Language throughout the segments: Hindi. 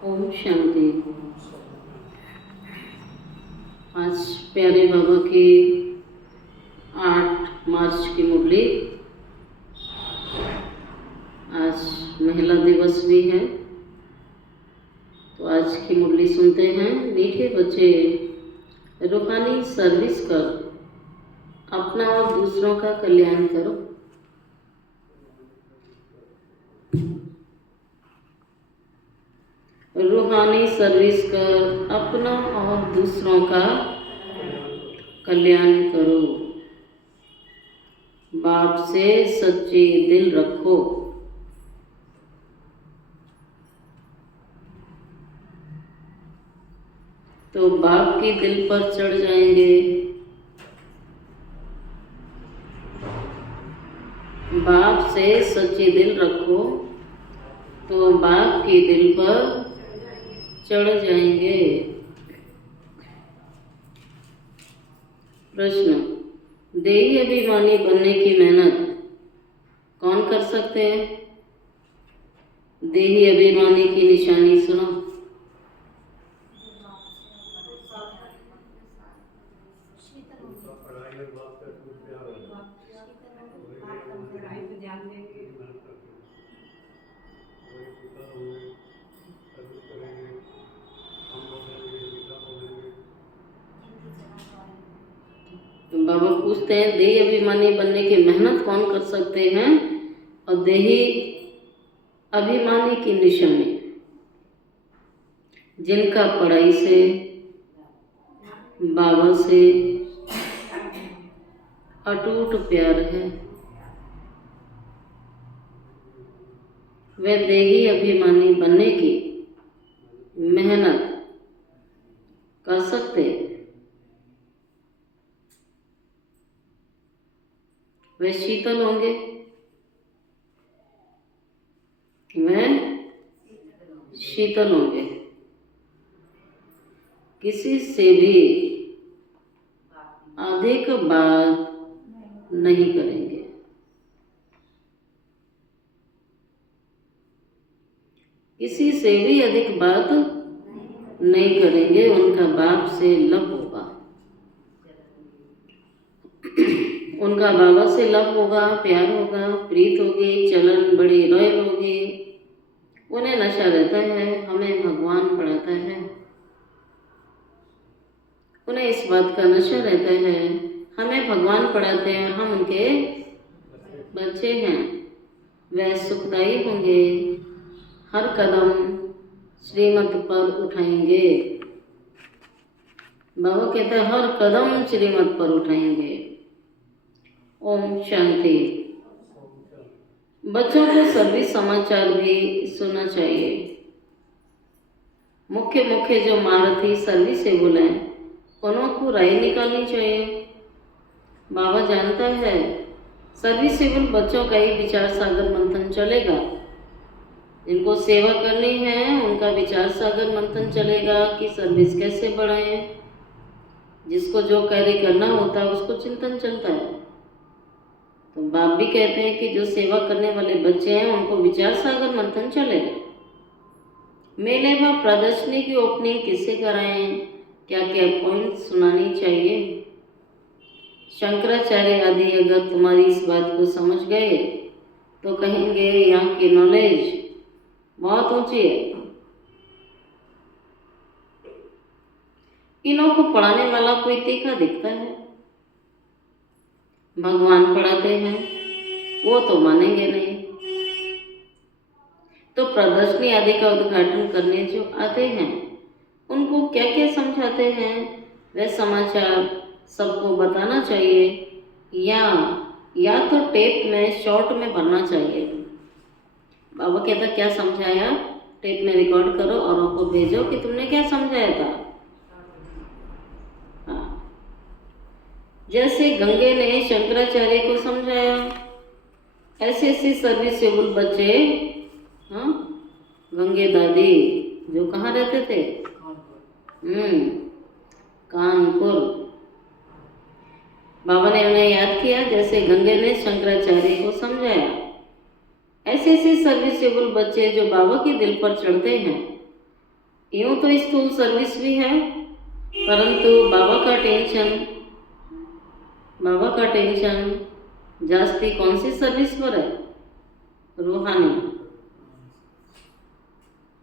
ओम शांति। आज प्यारे बाबा की 8 मार्च की मुरली। आज महिला दिवस भी है, तो आज की मुरली सुनते हैं। मीठे बच्चे, रूहानी सर्विस कर अपना और दूसरों का कल्याण करो। रूहानी सर्विस कर अपना और दूसरों का कल्याण करो। बाप से सच्चे दिल रखो। तो बाप के दिल पर चढ़ जाएंगे। बाप से सच्चे दिल रखो तो बाप के दिल पर चढ़ जाएंगे। प्रश्न, देही अभिमानी बनने की मेहनत कौन कर सकते हैं? देही अभिमानी की निशानी सुनो। बाबा पूछते हैं, देही अभिमानी बनने की मेहनत कौन कर सकते हैं? और देही अभिमानी की निशानी जिनका पढ़ाई से, बाबा से अटूट प्यार है, वे देही अभिमानी बनने की मेहनत कर सकते। वे शीतल होंगे, वे शीतल होंगे, किसी से भी अधिक बात नहीं करेंगे। किसी से भी अधिक बात नहीं करेंगे। उनका बाप से लव होगा, उनका बाबा से लव होगा, प्यार होगा, प्रीत होगी, चलन बड़ी रॉयल होगी। उन्हें नशा रहता है, हमें भगवान पढ़ाता है। उन्हें इस बात का नशा रहता है, हमें भगवान पढ़ाते हैं और हम उनके बच्चे हैं। वे सुखदायी होंगे, हर कदम श्रीमत पर उठाएंगे। बाबा कहते हैं हर कदम श्रीमत पर उठाएंगे। ओम शांति। बच्चों को सर्विस समाचार भी सुनना चाहिए। मुख्य जो महारथी सर्विस से बोले उनको राय निकालनी चाहिए। बाबा जानता है सर्विसेबल बच्चों का ही विचार सागर मंथन चलेगा। जिनको सेवा करनी है उनका विचार सागर मंथन चलेगा कि सर्विस कैसे बढ़ाएं। जिसको जो कार्य करना होता है उसको चिंतन चलता है। तो बाप भी कहते हैं कि जो सेवा करने वाले बच्चे हैं उनको विचार सागर मंथन चलेगा। मेले व प्रदर्शनी की ओपनिंग किससे कराएं, क्या क्या पॉइंट सुनानी चाहिए। शंकराचार्य आदि अगर तुम्हारी इस बात को समझ गए तो कहेंगे यहाँ की नॉलेज बहुत ऊंची है। इन्हों को पढ़ाने वाला कोई तीखा दिखता है। भगवान पढ़ाते हैं वो तो मानेंगे नहीं। तो प्रदर्शनी आदि का उद्घाटन करने जो आते हैं उनको क्या क्या समझाते हैं वह समाचार सबको बताना चाहिए, या तो टेप में शॉर्ट में भरना चाहिए। बाबा कहता क्या समझाया टेप में रिकॉर्ड करो और उनको भेजो कि तुमने क्या समझाया था। हाँ, जैसे गंगे ने शंकराचार्य को समझाया, ऐसे सर्विसेबल बच्चे। हाँ, गंगे दादी जो कहाँ रहते थे, कानपुर। बाबा ने उन्हें याद किया जैसे गंगे ने शंकराचार्य को समझाया। ऐसे सर्विसेबल बच्चे जो बाबा के दिल पर चढ़ते हैं यूँ तो स्थूल सर्विस भी है, परंतु बाबा का टेंशन जास्ती कौन सी सर्विस पर है? रूहानी।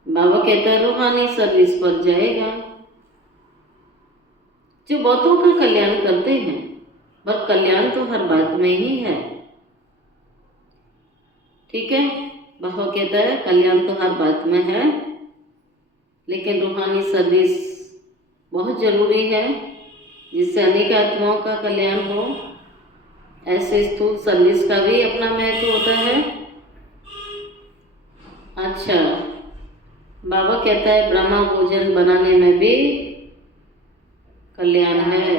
बाबा कहता है रूहानी सर्विस पर जाएगा। जो बहुतों का कल्याण करते हैं, पर कल्याण तो हर बात में ही है। ठीक है, बाबा कहता है कल्याण तो हर बात में है, लेकिन रूहानी सर्विस बहुत जरूरी है, जिससे अनेक आत्माओं का कल्याण हो। ऐसे स्थूल सर्विस का भी अपना महत्व होता है। अच्छा, बाबा कहता है ब्रह्मा भोजन बनाने में भी कल्याण है।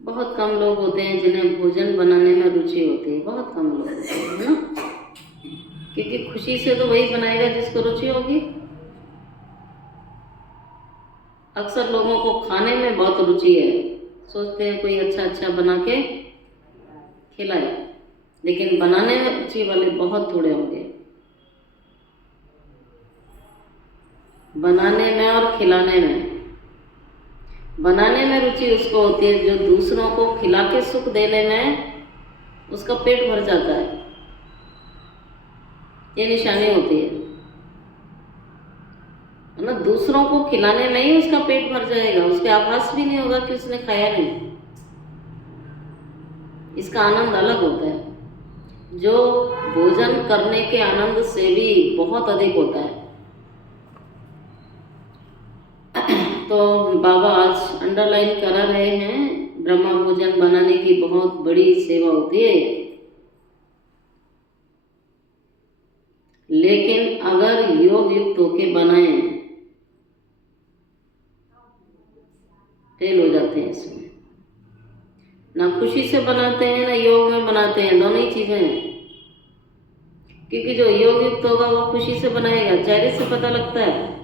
बहुत कम लोग होते हैं जिन्हें भोजन बनाने में रुचि होती है, बहुत कम लोग होते हैं, है ना? क्योंकि खुशी से तो वही बनाएगा जिसको रुचि होगी। अक्सर लोगों को खाने में बहुत रुचि है, सोचते हैं कोई अच्छा अच्छा बना के खिलाए, लेकिन बनाने में रुचि वाले बहुत थोड़े होंगे। बनाने में और खिलाने में, बनाने में रुचि उसको होती है जो दूसरों को खिला के सुख देने में उसका पेट भर जाता है। ये निशानी होती है ना? दूसरों को खिलाने में ही उसका पेट भर जाएगा, उसके आभास भी नहीं होगा कि उसने खाया नहीं। इसका आनंद अलग होता है, जो भोजन करने के आनंद से भी बहुत अधिक होता है। तो बाबा आज अंडरलाइन करा रहे हैं, ब्रह्मा भोजन बनाने की बहुत बड़ी सेवा होती है, लेकिन अगर योग युक्त होके बनाए फेल हो जाते हैं इसमें। ना खुशी से बनाते हैं ना योग में बनाते हैं, दोनों ही चीजें हैं। क्योंकि जो योग युक्त होगा वो खुशी से बनाएगा, चेहरे से पता लगता है।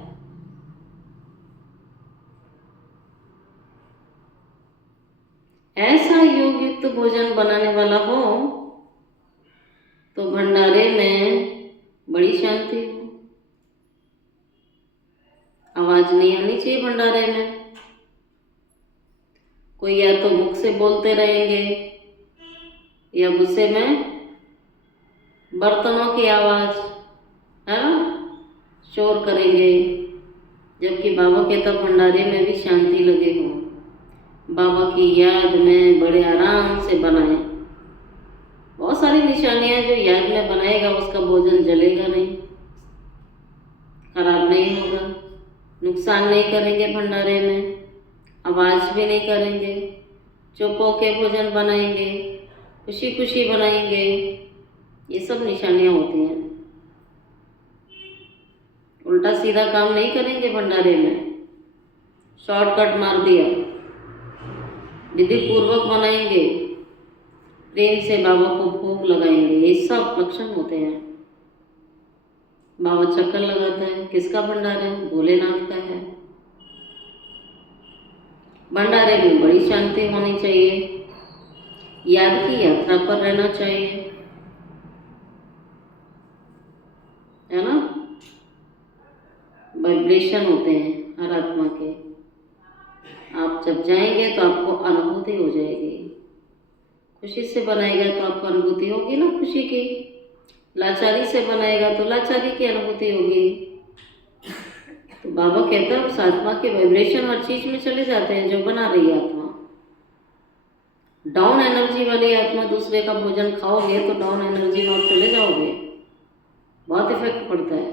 ऐसा योग युक्त भोजन बनाने वाला हो तो भंडारे में बड़ी शांति हो। आवाज नहीं आनी चाहिए भंडारे में। कोई या तो मुख से बोलते रहेंगे या गुस्से में बर्तनों की आवाज, है ना, शोर करेंगे। जबकि बाबा कहता भंडारे में भी शांति लगे हो, बाबा की याद में बड़े आराम से बनाए। बहुत सारी निशानियां जो याद में बनाएगा उसका भोजन जलेगा नहीं, खराब नहीं होगा, नुकसान नहीं करेंगे भंडारे में, आवाज भी नहीं करेंगे, चुप होके भोजन बनाएंगे, खुशी खुशी बनाएंगे। ये सब निशानियां होती हैं। उल्टा सीधा काम नहीं करेंगे भंडारे में, शॉर्टकट मार दिया, विधि पूर्वक बनाएंगे, प्रेम से बाबा को भोग लगाएंगे। ये सब लक्षण होते हैं। बाबा चक्कर लगाता है, किसका भंडारा है? भोलेनाथ का है। भंडारे में बड़ी शांति होनी चाहिए, याद की यात्रा पर रहना चाहिए, है ना? वाइब्रेशन होते हैं हर आत्मा के। आप जब जाएंगे तो आपको अनुभूति हो जाएगी। खुशी से बनाएगा तो आपको अनुभूति होगी ना खुशी की, लाचारी से बनाएगा तो लाचारी की अनुभूति होगी। तो बाबा कहता है उस आत्मा के वाइब्रेशन हर चीज में चले जाते हैं जो बना रही है आत्मा। डाउन एनर्जी वाली आत्मा दूसरे का भोजन खाओगे तो डाउन एनर्जी में आप चले जाओगे, बहुत इफेक्ट पड़ता है।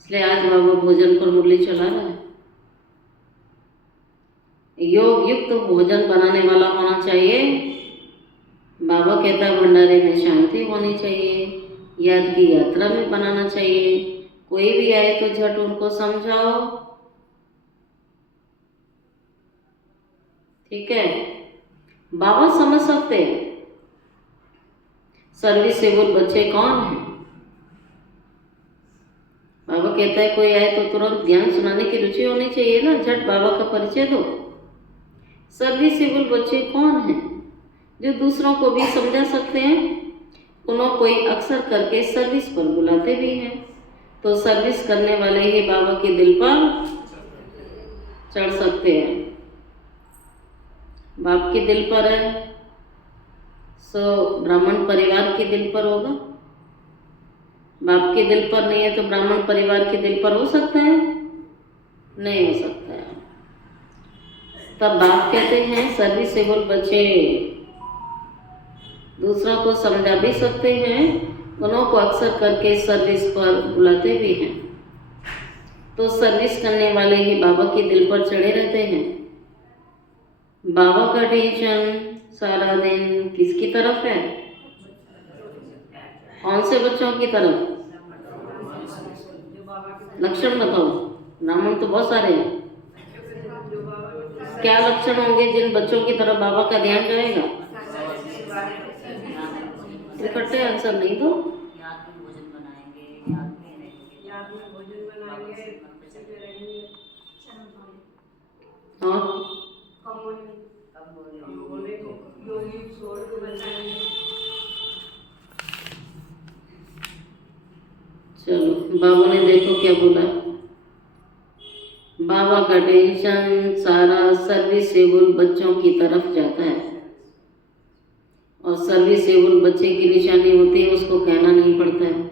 इसलिए आज बाबा भोजन पर मुरली चला रहा है। योग युक्त भोजन बनाने वाला होना चाहिए। बाबा कहता है भंडारे में शांति होनी चाहिए, याद की यात्रा में बनाना चाहिए। कोई भी आए तो झट उनको समझाओ, ठीक है? बाबा समझ सकते हैं सर्विसेबल बच्चे कौन हैं। बाबा कहता है कोई आए तो तुरंत ज्ञान सुनाने की रुचि होनी चाहिए ना, झट बाबा का परिचय दो। सर्विसेबल बच्चे कौन हैं? जो दूसरों को भी समझा सकते हैं, उन्हें कोई अक्सर करके सर्विस पर बुलाते भी हैं। तो सर्विस करने वाले ही बाबा के दिल पर चढ़ सकते हैं। बाप के दिल पर है सो ब्राह्मण परिवार के दिल पर होगा। बाप के दिल पर नहीं है तो ब्राह्मण परिवार के दिल पर हो सकता है? नहीं हो सकता है। तब बाप कहते हैं सर्विसेबल बच्चे दूसरों को समझा भी सकते हैं, उन्हों को अक्सर करके सर्विस पर बुलाते भी हैं। तो सर्विस करने वाले ही बाबा के दिल पर चढ़े रहते हैं। बाबा का टेंशन सारा दिन किसकी तरफ है? कौन से बच्चों की तरफ? लक्षण बताओ। ब्राह्मण तो बहुत सारे हैं। क्या लक्षण होंगे जिन बच्चों की तरफ बाबा का ध्यान जाएगा? इकट्ठे आंसर नहीं दो। चलो बाबा ने देखो क्या बोला। बाबा का टेंशन सारा सर्विसेबल बच्चों की तरफ जाता है और सर्विसेबल बच्चे की निशानी होती है, उसको कहना नहीं पड़ता है।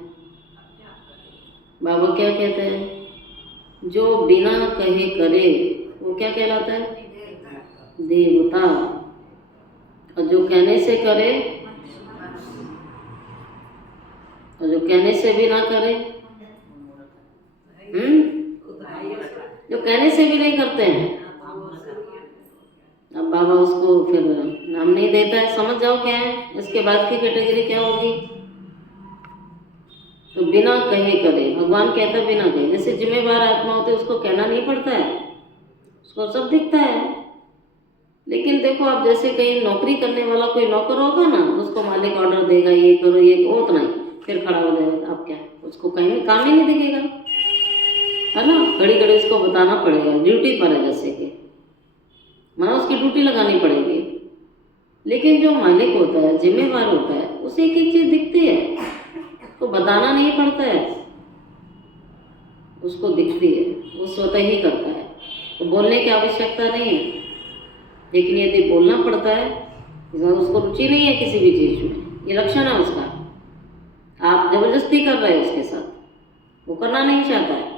बाबा क्या कहते हैं? जो बिना कहे करे वो क्या कहलाता है? देवता। और जो कहने से करे और जो कहने से भी ना करे, जो कहने से भी नहीं करते हैं, अब बाबा उसको फिर नाम नहीं देता है। समझ जाओ क्या है, इसके बाद की कैटेगरी क्या होगी। तो बिना कहे करे, भगवान कहता है बिना कहे। जैसे जिम्मेवार आत्मा होती है उसको कहना नहीं पड़ता है, उसको सब दिखता है। लेकिन देखो आप जैसे कहीं नौकरी करने वाला कोई नौकर होगा ना, उसको मालिक ऑर्डर देगा ये करो ये करो, उतना ही फिर खड़ा हो जाएगा। आप क्या, उसको कहीं काम ही नहीं दिखेगा, है ना। घड़ी घड़ी उसको बताना पड़ेगा, ड्यूटी पर है जैसे कि माना उसकी ड्यूटी लगानी पड़ेगी। लेकिन जो मालिक होता है, जिम्मेवार होता है, उसे एक एक चीज़ दिखती है, तो बताना नहीं पड़ता है, उसको दिखती है, वो स्वतः ही करता है। तो बोलने की आवश्यकता नहीं है। लेकिन यदि बोलना पड़ता है, उसको रुचि नहीं है किसी भी चीज़ में, ये लक्षण है उसका, आप जबरदस्ती कर रहे हो उसके साथ, वो करना नहीं चाहता है।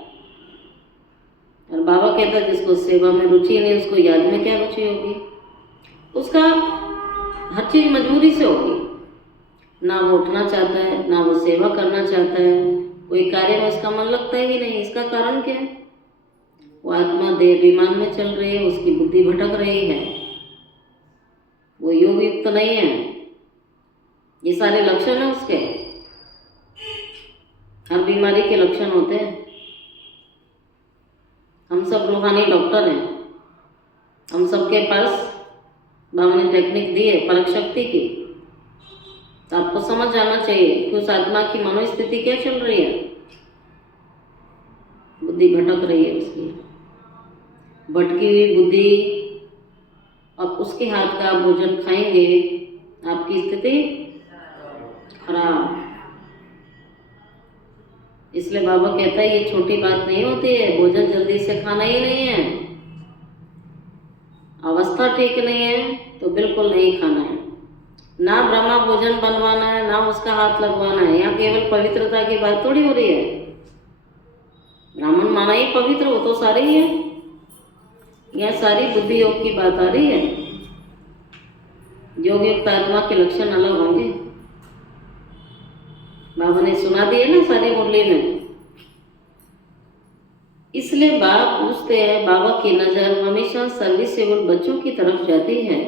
और बाबा कहता है जिसको सेवा में रुचि नहीं, उसको याद में क्या रुचि होगी? उसका हर चीज़ मजबूरी से होगी। ना वो उठना चाहता है, ना वो सेवा करना चाहता है, कोई कार्य में उसका मन लगता ही नहीं। इसका कारण क्या है? वो आत्मा देह विमान में चल रही है, उसकी बुद्धि भटक रही है, वो योग युक्त नहीं है। ये सारे लक्षण हैं उसके, हर बीमारी के लक्षण होते हैं। हम सब रूहानी डॉक्टर हैं, हम सबके पास बाबा ने टेक्निक दी है परख शक्ति की। तो आपको समझ जाना चाहिए कि उस आत्मा की मनोस्थिति क्या चल रही है। बुद्धि भटक रही है उसकी, भटकी हुई बुद्धि। अब उसके हाथ का भोजन खाएंगे, आपकी स्थिति खराब। इसलिए बाबा कहता है ये छोटी बात नहीं होती है, भोजन जल्दी से खाना ही नहीं है। अवस्था ठीक नहीं है तो बिल्कुल नहीं खाना है। ना ब्रह्मा भोजन बनवाना है, ना उसका हाथ लगवाना है। यहाँ केवल पवित्रता की बात थोड़ी हो रही है। ब्राह्मण माना ही पवित्र, वो तो सारे ही है। यहाँ सारी बुद्धि योग की बात आ रही है। योग युक्त आत्मा के लक्षण अलग होंगे। बाबा ने सुना दिए ना सारी मुरली में। इसलिए बाप पूछते हैं, बाबा की नज़र हमेशा सर्विसेबल बच्चों की तरफ जाती है।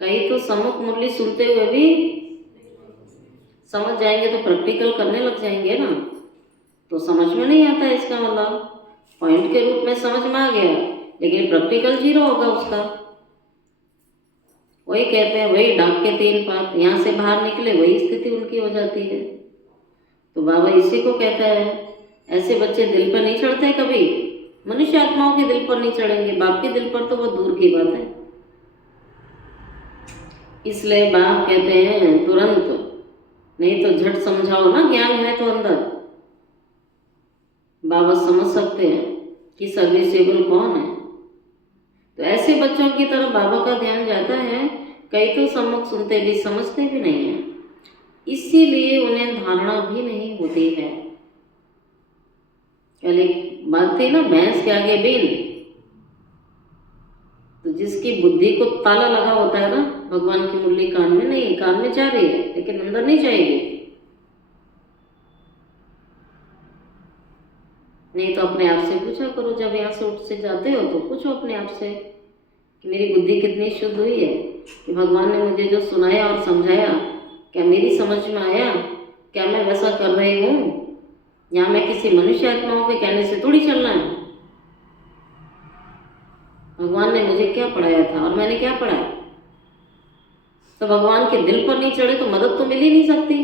कई तो सम्मुख मुरली सुनते हुए भी समझ जाएंगे तो प्रैक्टिकल करने लग जाएंगे ना, तो समझ में नहीं आता है। इसका मतलब पॉइंट के रूप में समझ में आ गया, लेकिन प्रैक्टिकल जीरो होगा उसका। वही कहते हैं, वही डाक के 3 पात, यहाँ से बाहर निकले वही स्थिति उनकी हो जाती है। तो बाबा इसी को कहता है, ऐसे बच्चे दिल पर नहीं चढ़ते कभी। मनुष्य आत्माओं के दिल पर नहीं चढ़ेंगे, बाप के दिल पर तो बहुत दूर की बात है। इसलिए बाप कहते हैं तुरंत, नहीं तो झट समझाओ ना, ज्ञान है तो अंदर। बाबा समझ सकते हैं कि सर्विसेबल कौन है। तो ऐसे बच्चों की तरफ बाबा का ध्यान जाता है। कई तो सम्मुख सुनते भी समझते भी नहीं हैं, इसीलिए उन्हें धारणा भी नहीं होती है। पहले बात थी ना, भैंस के आगे बीन। तो जिसकी बुद्धि को ताला लगा होता है ना, भगवान की मुरली कान में नहीं, कान में जा रही है लेकिन अंदर नहीं जाएगी। नहीं तो अपने आप से पूछा करो, जब यहाँ से उठ से जाते हो तो पूछो अपने आप से कि मेरी बुद्धि कितनी शुद्ध हुई है, कि भगवान ने मुझे जो सुनाया और समझाया क्या मेरी समझ में आया, क्या मैं वैसा कर रही हूँ। यहाँ मैं किसी मनुष्य आत्माओं के कहने से थोड़ी चलना है। भगवान ने मुझे क्या पढ़ाया था और मैंने क्या पढ़ाया। तो भगवान के दिल पर नहीं चढ़े तो मदद तो मिल ही नहीं सकती।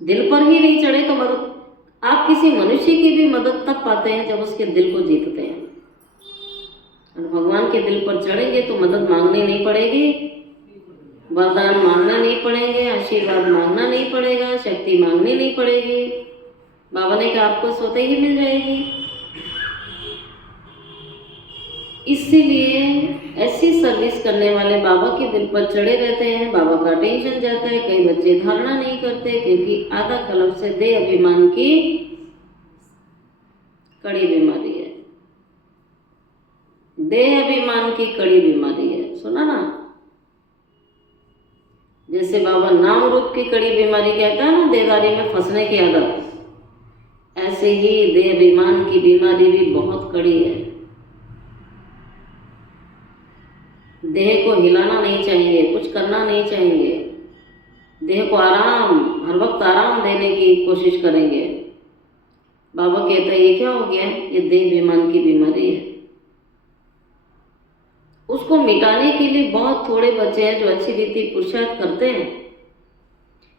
दिल पर ही नहीं चढ़े तो मदद, आप किसी मनुष्य की भी मदद तब पाते हैं जब उसके दिल को जीतते हैं। और भगवान के दिल पर चढ़ेंगे तो मदद मांगनी नहीं पड़ेगी, वरदान मांगना नहीं पड़ेंगे, आशीर्वाद मांगना नहीं पड़ेगा, शक्ति मांगनी नहीं पड़ेगी। बाबा ने कहा आपको स्वतः ही मिल जाएगी। इसीलिए ऐसी सर्विस करने वाले बाबा के दिल पर चढ़े रहते हैं, बाबा का टेंशन जाता है। कई बच्चे धारणा नहीं करते क्योंकि आधा कल्प से देह अभिमान की कड़ी बीमारी है। देह अभिमान की कड़ी बीमारी है, सुना ना। जैसे बाबा नाम रूप की कड़ी बीमारी कहता है ना, देहदारी में फंसने की आदत, ऐसे ही देह अभिमान की बीमारी भी बहुत कड़ी है। देह को हिलाना नहीं चाहेंगे, कुछ करना नहीं चाहेंगे, देह को आराम, हर वक्त आराम देने की कोशिश करेंगे। बाबा कहता है ये क्या हो गया, ये देह अभिमान की बीमारी है। उसको मिटाने के लिए बहुत थोड़े बच्चे हैं जो अच्छी रीति पुरुषार्थ करते हैं।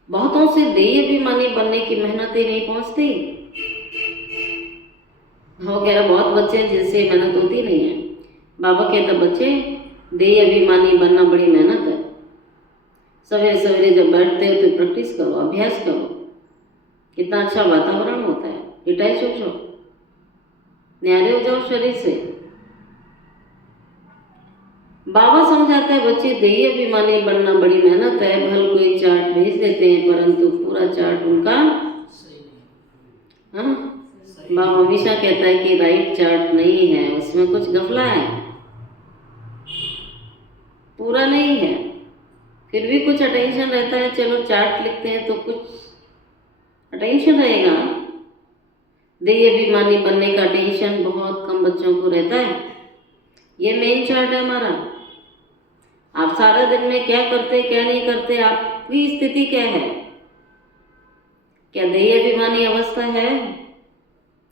बहुतों से देह अभिमानी बनने की मेहनत ही नहीं पहुंचती। वो कह रहा बहुत बच्चे हैं जिनसे मेहनत होती नहीं है। बाबा कहता बच्चे, देह अभिमानी बनना बड़ी मेहनत है। सवेरे सवेरे जब बैठते हो तो प्रैक्टिस करो, अभ्यास करो। कितना अच्छा वातावरण होता है। डिटैच हो जाओ, न्यारे हो जाओ शरीर से। बाबा समझाते हैं बच्चे, देह अभिमानी बनना बड़ी मेहनत है। भल कोई चार्ट भेज देते हैं परंतु पूरा चार्ट उनका हाँ, बाबा हमेशा कहता है कि राइट चार्ट नहीं है, उसमें कुछ गफला है, पूरा नहीं है। फिर भी कुछ अटेंशन रहता है। चलो चार्ट लिखते हैं तो कुछ अटेंशन रहेगा। देह अभिमानी बनने का टेंशन बहुत कम बच्चों को रहता है। ये मेन चार्ट है हमारा। आप सारा दिन में क्या करते क्या नहीं करते, आपकी स्थिति क्या है, क्या देह अभिमानी अवस्था है,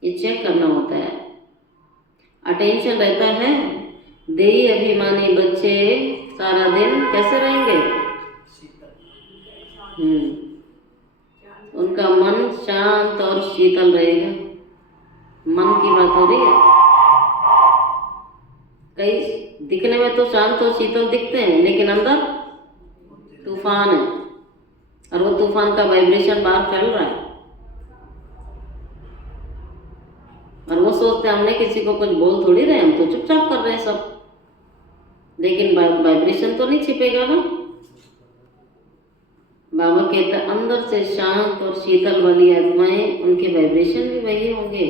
ये चेक करना होता है। अटेंशन रहता है। देह अभिमानी बच्चे सारा दिन कैसे रहेंगे, उनका मन शांत और शीतल रहेगा। मन की बात हो रही है। कई दिखने में तो शांत और शीतल दिखते हैं लेकिन अंदर तूफान है, और वो तूफान का वाइब्रेशन बाहर फैल रहा है। और वो सोचते हैं हमने किसी को कुछ बोल थोड़ी रहे, हम तो चुपचाप कर रहे हैं सब, लेकिन वाइब्रेशन तो नहीं छिपेगा ना। बाबा कहते अंदर से शांत और शीतल वाली आत्माएं, उनके वाइब्रेशन भी वही होंगे,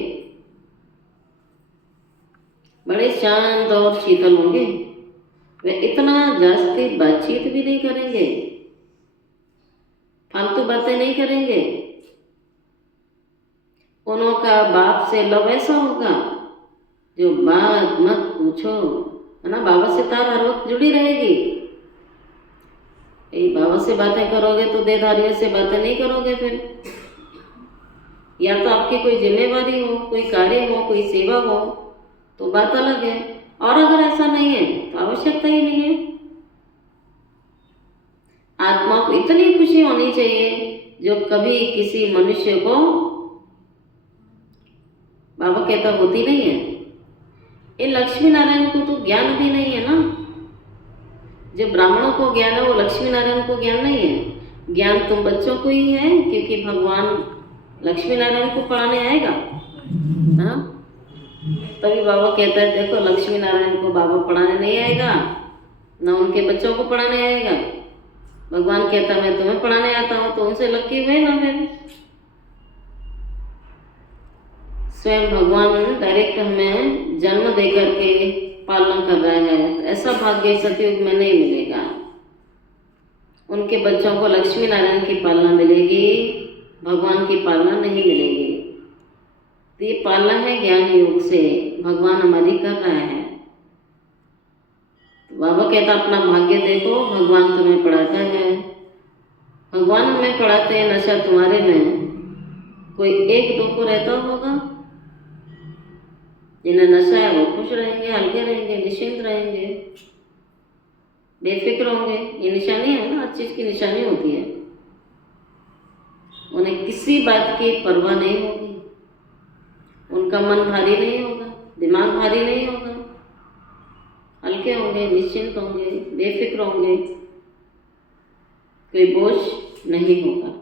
बड़े शांत और शीतल होंगे। वे इतना जास्ती बातचीत भी नहीं करेंगे, फालतू बातें नहीं करेंगे। उनका बाप से लव ऐसा होगा जो बात मत पूछो, है ना। बाबा से तार हर वक्त जुड़ी रहेगी। बाबा से बातें करोगे तो देहधारियों से बातें नहीं करोगे। फिर या तो आपकी कोई जिम्मेवारी हो, कोई कार्य हो, कोई सेवा हो तो बात अलग है, और अगर ऐसा नहीं है तो आवश्यकता ही नहीं है। आत्मा को इतनी खुशी होनी चाहिए जो कभी किसी मनुष्य को, बाबा कहता होती नहीं है। ये लक्ष्मी नारायण को तो ज्ञान भी नहीं है ना। जो ब्राह्मणों को ज्ञान है वो लक्ष्मी नारायण को ज्ञान नहीं है। ज्ञान तुम बच्चों को ही है, क्योंकि भगवान लक्ष्मी नारायण को पढ़ाने आएगा? हाँ, तभी बाबा कहता है देखो लक्ष्मी नारायण को बाबा पढ़ाने नहीं आएगा, ना उनके बच्चों को पढ़ाने आएगा। भगवान कहता मैं तुम्हें पढ़ाने आता हूँ, तो उनसे लकी हुए ना। फिर स्वयं भगवान डायरेक्ट हमें जन्म दे करके पालना कर रहा है, तो ऐसा भाग्य सतयुग में नहीं मिलेगा। उनके बच्चों को लक्ष्मी नारायण की पालना मिलेगी, भगवान की पालना नहीं मिलेगी। तो ये पालना है ज्ञान योग से, भगवान हमारी कर रहा है। तो बाबा कहता अपना भाग्य देखो, भगवान तुम्हें पढ़ाता है। भगवान हमें पढ़ाते हैं, नशा तुम्हारे में कोई एक दो को रहता होगा? जिन्हें नशा है वो खुश रहेंगे, हल्के रहेंगे, निश्चिंत रहेंगे, बेफिक्र होंगे। ये निशानी है ना, हर चीज़ की निशानी होती है। उन्हें किसी बात की परवाह नहीं होगी, उनका मन भारी नहीं होगा, दिमाग भारी नहीं होगा, हल्के होंगे, निश्चिंत होंगे, बेफिक्र होंगे, कोई बोझ नहीं होगा।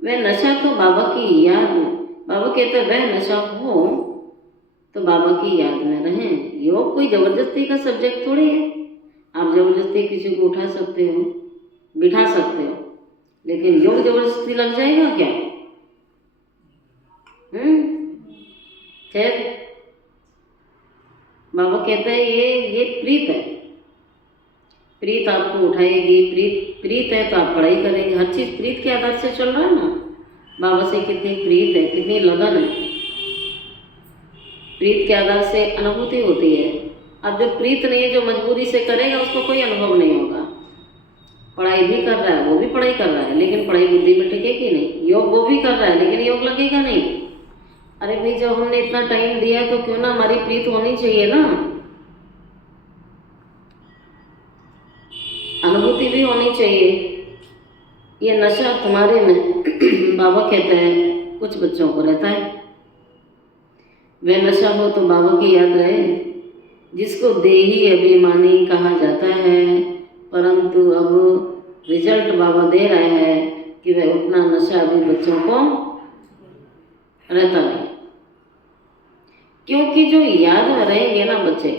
वह नशा तो बाबा की याद में, बाबा कहते वह नशा हो तो बाबा की याद में रहें। योग कोई जबरदस्ती का सब्जेक्ट थोड़ी है। आप जबरदस्ती किसी को उठा सकते हो, बिठा सकते हो, लेकिन योग जबरदस्ती लग जाएगा क्या? खैर बाबा कहते हैं ये प्रीत है, प्रीत आपको उठाएगी। प्रीत है तो आप पढ़ाई करेंगे। हर चीज़ प्रीत के आधार से चल रहा है ना। बाबा से कितनी प्रीत है, कितनी लगन है, प्रीत के आधार से अनुभूति होती है। अब जो प्रीत नहीं है, जो मजबूरी से करेगा, उसको कोई अनुभव नहीं होगा। पढ़ाई भी कर रहा है, वो भी पढ़ाई कर रहा है, लेकिन पढ़ाई बुद्धि में टिकेगी नहीं। योग वो भी कर रहा है, लेकिन योग लगेगा नहीं। अरे भाई जब हमने इतना टाइम दिया तो क्यों ना हमारी प्रीत होनी चाहिए ना, अनुभूति भी होनी चाहिए। ये नशा तुम्हारे में बाबा कहते हैं कुछ बच्चों को रहता है। वह नशा हो तो बाबा की याद रहे, जिसको देही अभिमानी कहा जाता है, परंतु अब रिजल्ट बाबा दे रहा है कि वह उतना नशा अभी बच्चों को रहता नहीं। क्योंकि जो याद में रहेंगे ना बच्चे,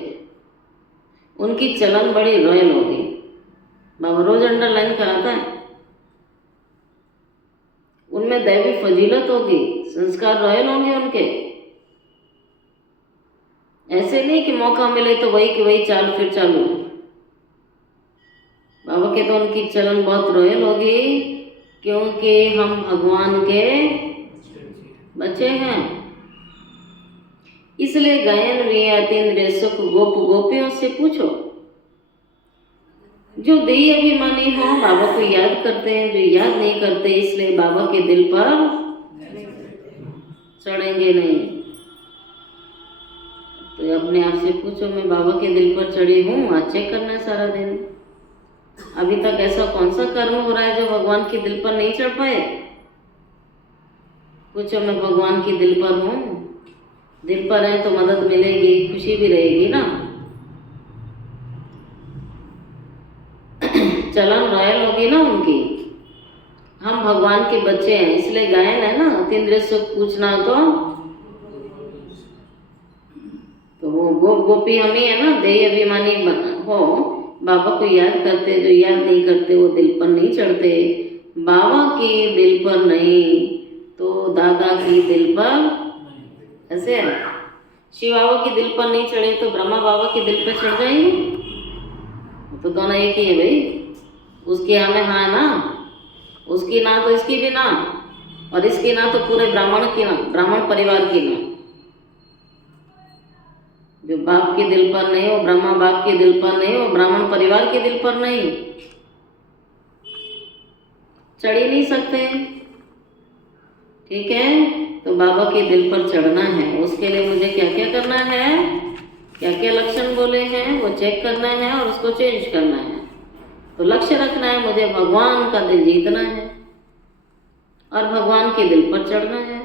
उनकी चलन बड़ी रॉयल होगी। बाबा रोज अंडरलाइन कराता है, उनमें दैवी फजीलत होगी, संस्कार रॉयल होंगे उनके। ऐसे नहीं कि मौका मिले तो वही की वही चाल फिर चालू। बाबा के तो उनकी चलन बहुत रॉयल होगी, क्योंकि हम भगवान के बच्चे हैं। इसलिए गायन भी अतीन्द्रिय सुख गोप गोपियों से पूछो। जो देही अभिमानी हो बाबा को याद करते हैं, जो याद नहीं करते इसलिए बाबा के दिल पर चढ़ेंगे नहीं। तो अपने आप से पूछो, मैं बाबा के दिल पर चढ़ी हूँ? आज चेक करना है सारा दिन। अभी तक ऐसा कौन सा कर्म हो रहा है जो भगवान के दिल पर नहीं चढ़ पाए? पूछो, मैं भगवान के दिल पर हूँ? दिल पर है तो मदद मिलेगी, खुशी भी रहेगी ना। चलन रॉयल होगी ना उनकी। हम भगवान के बच्चे हैं, इसलिए गायन है ना, अतीन्द्रिय सुख पूछना तो वो गोप गोपी हम ही है ना। देही अभिमानी हो, बाबा को याद करते, जो याद नहीं करते वो दिल पर नहीं चढ़ते। बाबा के दिल पर नहीं तो दादा की दिल पर। ऐसे है, शिव बाबा के दिल पर नहीं चढ़े तो ब्रह्मा बाबा के दिल पर चढ़ जाएंगे। तो दोनों एक ही है भाई। उसकी हमें हाँ ना, उसकी ना तो इसकी भी ना, और इसकी ना तो पूरे ब्राह्मण की ना, ब्राह्मण परिवार की ना। जो बाप के दिल पर नहीं हो, ब्रह्मा बाप के दिल पर नहीं हो, ब्राह्मण परिवार के दिल पर नहीं, चढ़ ही नहीं सकते। ठीक है, तो बाबा के दिल पर चढ़ना है, उसके लिए मुझे क्या क्या करना है, क्या क्या लक्षण बोले हैं वो चेक करना है और उसको चेंज करना है। तो लक्ष्य रखना है, मुझे भगवान का दिल जीतना है और भगवान के दिल पर चढ़ना है।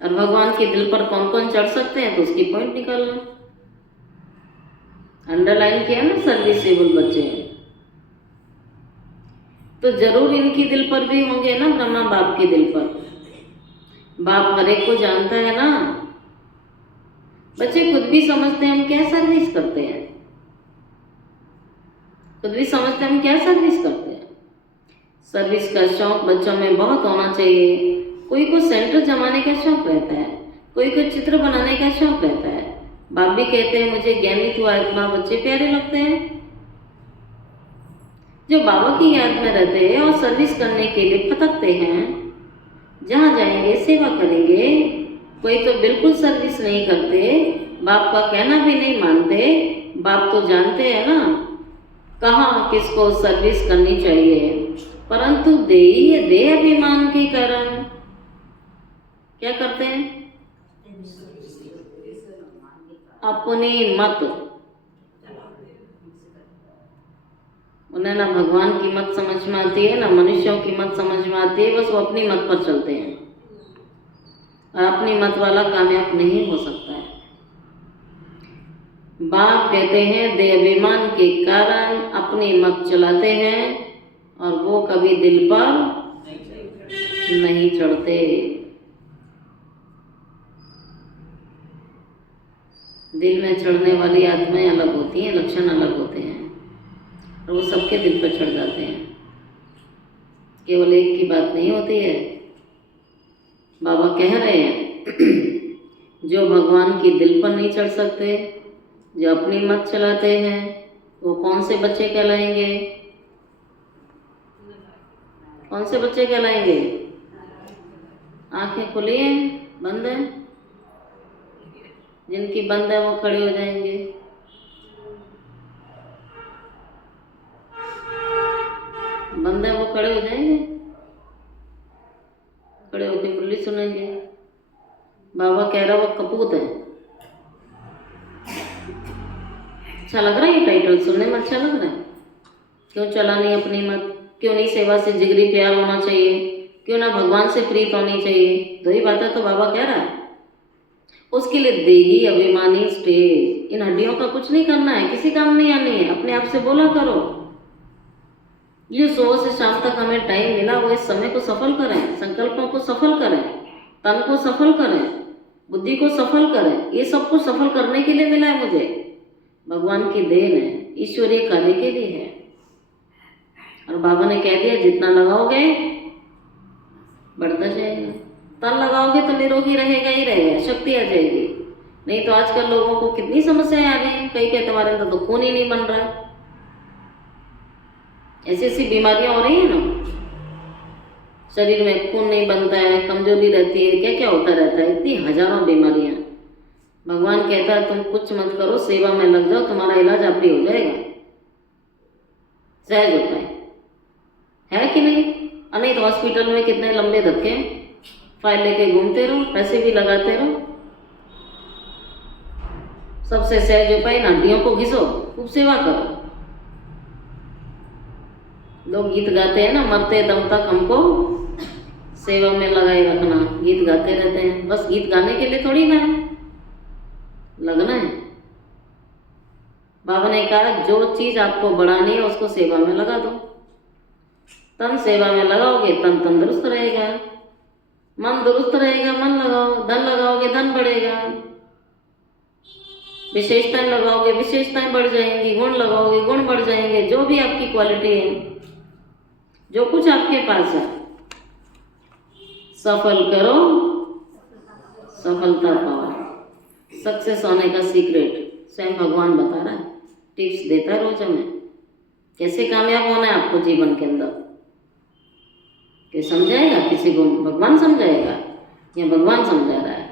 और भगवान के दिल पर कौन कौन चढ़ सकते हैं तो उसकी पॉइंट निकालना। अंडरलाइन किया ना, सर्विसेबल बच्चे हैं। तो जरूर इनकी दिल पर भी होंगे ना, ब्रह्मा बाप के दिल पर। बाप हर एक को जानता है ना। बच्चे खुद भी समझते हैं हम क्या सर्विस करते हैं, खुद भी समझते हैं हम क्या सर्विस करते हैं। सर्विस का शौक बच्चों में बहुत होना चाहिए। कोई को सेंटर जमाने का शौक रहता है, कोई को चित्र बनाने का शौक रहता है। बाप भी कहते हैं मुझे ज्ञानी तू आत्मा, बच्चे प्यारे लगते हैं जो बाबा की याद में रहते हैं और सर्विस करने के लिए फटकते हैं। जहाँ जाएंगे सेवा करेंगे। कोई तो बिल्कुल सर्विस नहीं करते, बाप का कहना भी नहीं मानते। बाप तो जानते हैं ना कहाँ किसको सर्विस करनी चाहिए, परंतु देह अभिमान के कारण क्या करते हैं, अपनी मत। उन्हें ना भगवान की मत समझ में आती है, ना मनुष्यों की मत समझ में आती है, बस वो अपनी मत पर चलते हैं और अपनी मत वाला कामयाब नहीं हो सकता है। बाप कहते हैं देह अभिमान के कारण अपनी मत चलाते हैं और वो कभी दिल पर नहीं चढ़ते। दिल में चढ़ने वाली आत्माएं अलग होती हैं, लक्षण अलग होते हैं और वो सबके दिल पर चढ़ जाते हैं। केवल एक की बात नहीं होती है। बाबा कह रहे हैं जो भगवान की दिल पर नहीं चढ़ सकते, जो अपनी मत चलाते हैं, वो कौन से बच्चे कहलाएंगे, कौन से बच्चे कहलाएंगे। आंखें खुली हैं, बंद है, जिनकी बंद है वो खड़े हो जाएंगे। बंद है वो खड़े हो जाएंगे, खड़े होकर मुरली सुनेंगे। बाबा कह रहा वो कपूत है। अच्छा लग रहा है ये टाइटल, सुनने में अच्छा लग रहा है। क्यों चलानी अपनी मत, क्यों नहीं सेवा से जिगरी प्यार होना चाहिए, क्यों ना भगवान से प्रीत होनी चाहिए। दो ही बातें तो बाबा कह रहा है। उसके लिए देही अभिमानी स्टेज, इन हड्डियों का कुछ नहीं करना है, किसी काम नहीं आनी है। अपने आप से बोला करो ये सुबह से शाम तक हमें टाइम मिला, वो इस समय को सफल करें, संकल्पों को सफल करें, तन को सफल करें, बुद्धि को सफल करें। ये सब कुछ सफल करने के लिए मिला है मुझे। भगवान की देन है, ईश्वरीय कार्य के लिए है। और बाबा ने कह दिया जितना लगाओगे बढ़ता जाएगा। तन लगाओगे तो निरोगी रहेगा ही रहेगा, शक्ति आ जाएगी। नहीं तो आजकल लोगों को कितनी समस्याएं आ रही हैं। कई कहते हमारे अंदर तो खून ही नहीं बन रहा है, ऐसी ऐसी बीमारियां हो रही है ना, शरीर में खून नहीं बनता है, कमजोरी रहती है, क्या क्या होता रहता है, इतनी हजारों बीमारियां। भगवान कहता है तुम कुछ मत करो, सेवा में लग जाओ, तुम्हारा इलाज आप ही हो जाएगा। सहज होता है कि नहीं। नहीं तो हॉस्पिटल में कितने लंबे धक्के, फाइल लेके घूमते रहो, पैसे भी लगाते रहो। सबसे सहज उपाय हड्डियों को घिसो, खूब सेवा करो। लोग गीत गाते हैं ना, मरते दम तक हमको सेवा में लगाए रखना, गीत गाते रहते हैं। बस गीत गाने के लिए थोड़ी ना है, लगना है। बाबा ने कहा जो चीज आपको बढ़ानी है उसको सेवा में लगा दो। तन सेवा में लगाओगे तन तंदुरुस्त रहेगा, मन दुरुस्त रहेगा, मन लगाओ। धन लगाओगे धन बढ़ेगा, विशेषताएं लगाओगे विशेषताएं बढ़ जाएंगी, गुण लगाओगे गुण बढ़ जाएंगे। जो भी आपकी क्वालिटी है, जो कुछ आपके पास है, सफल करो, सफलता पाओ। सक्सेस होने का सीक्रेट स्वयं भगवान बता रहा है, टिप्स देता है रोज हमें, कैसे कामयाब होना है आपको जीवन के अंदर। कि समझाएगा किसी को, भगवान समझाएगा या भगवान समझा रहा है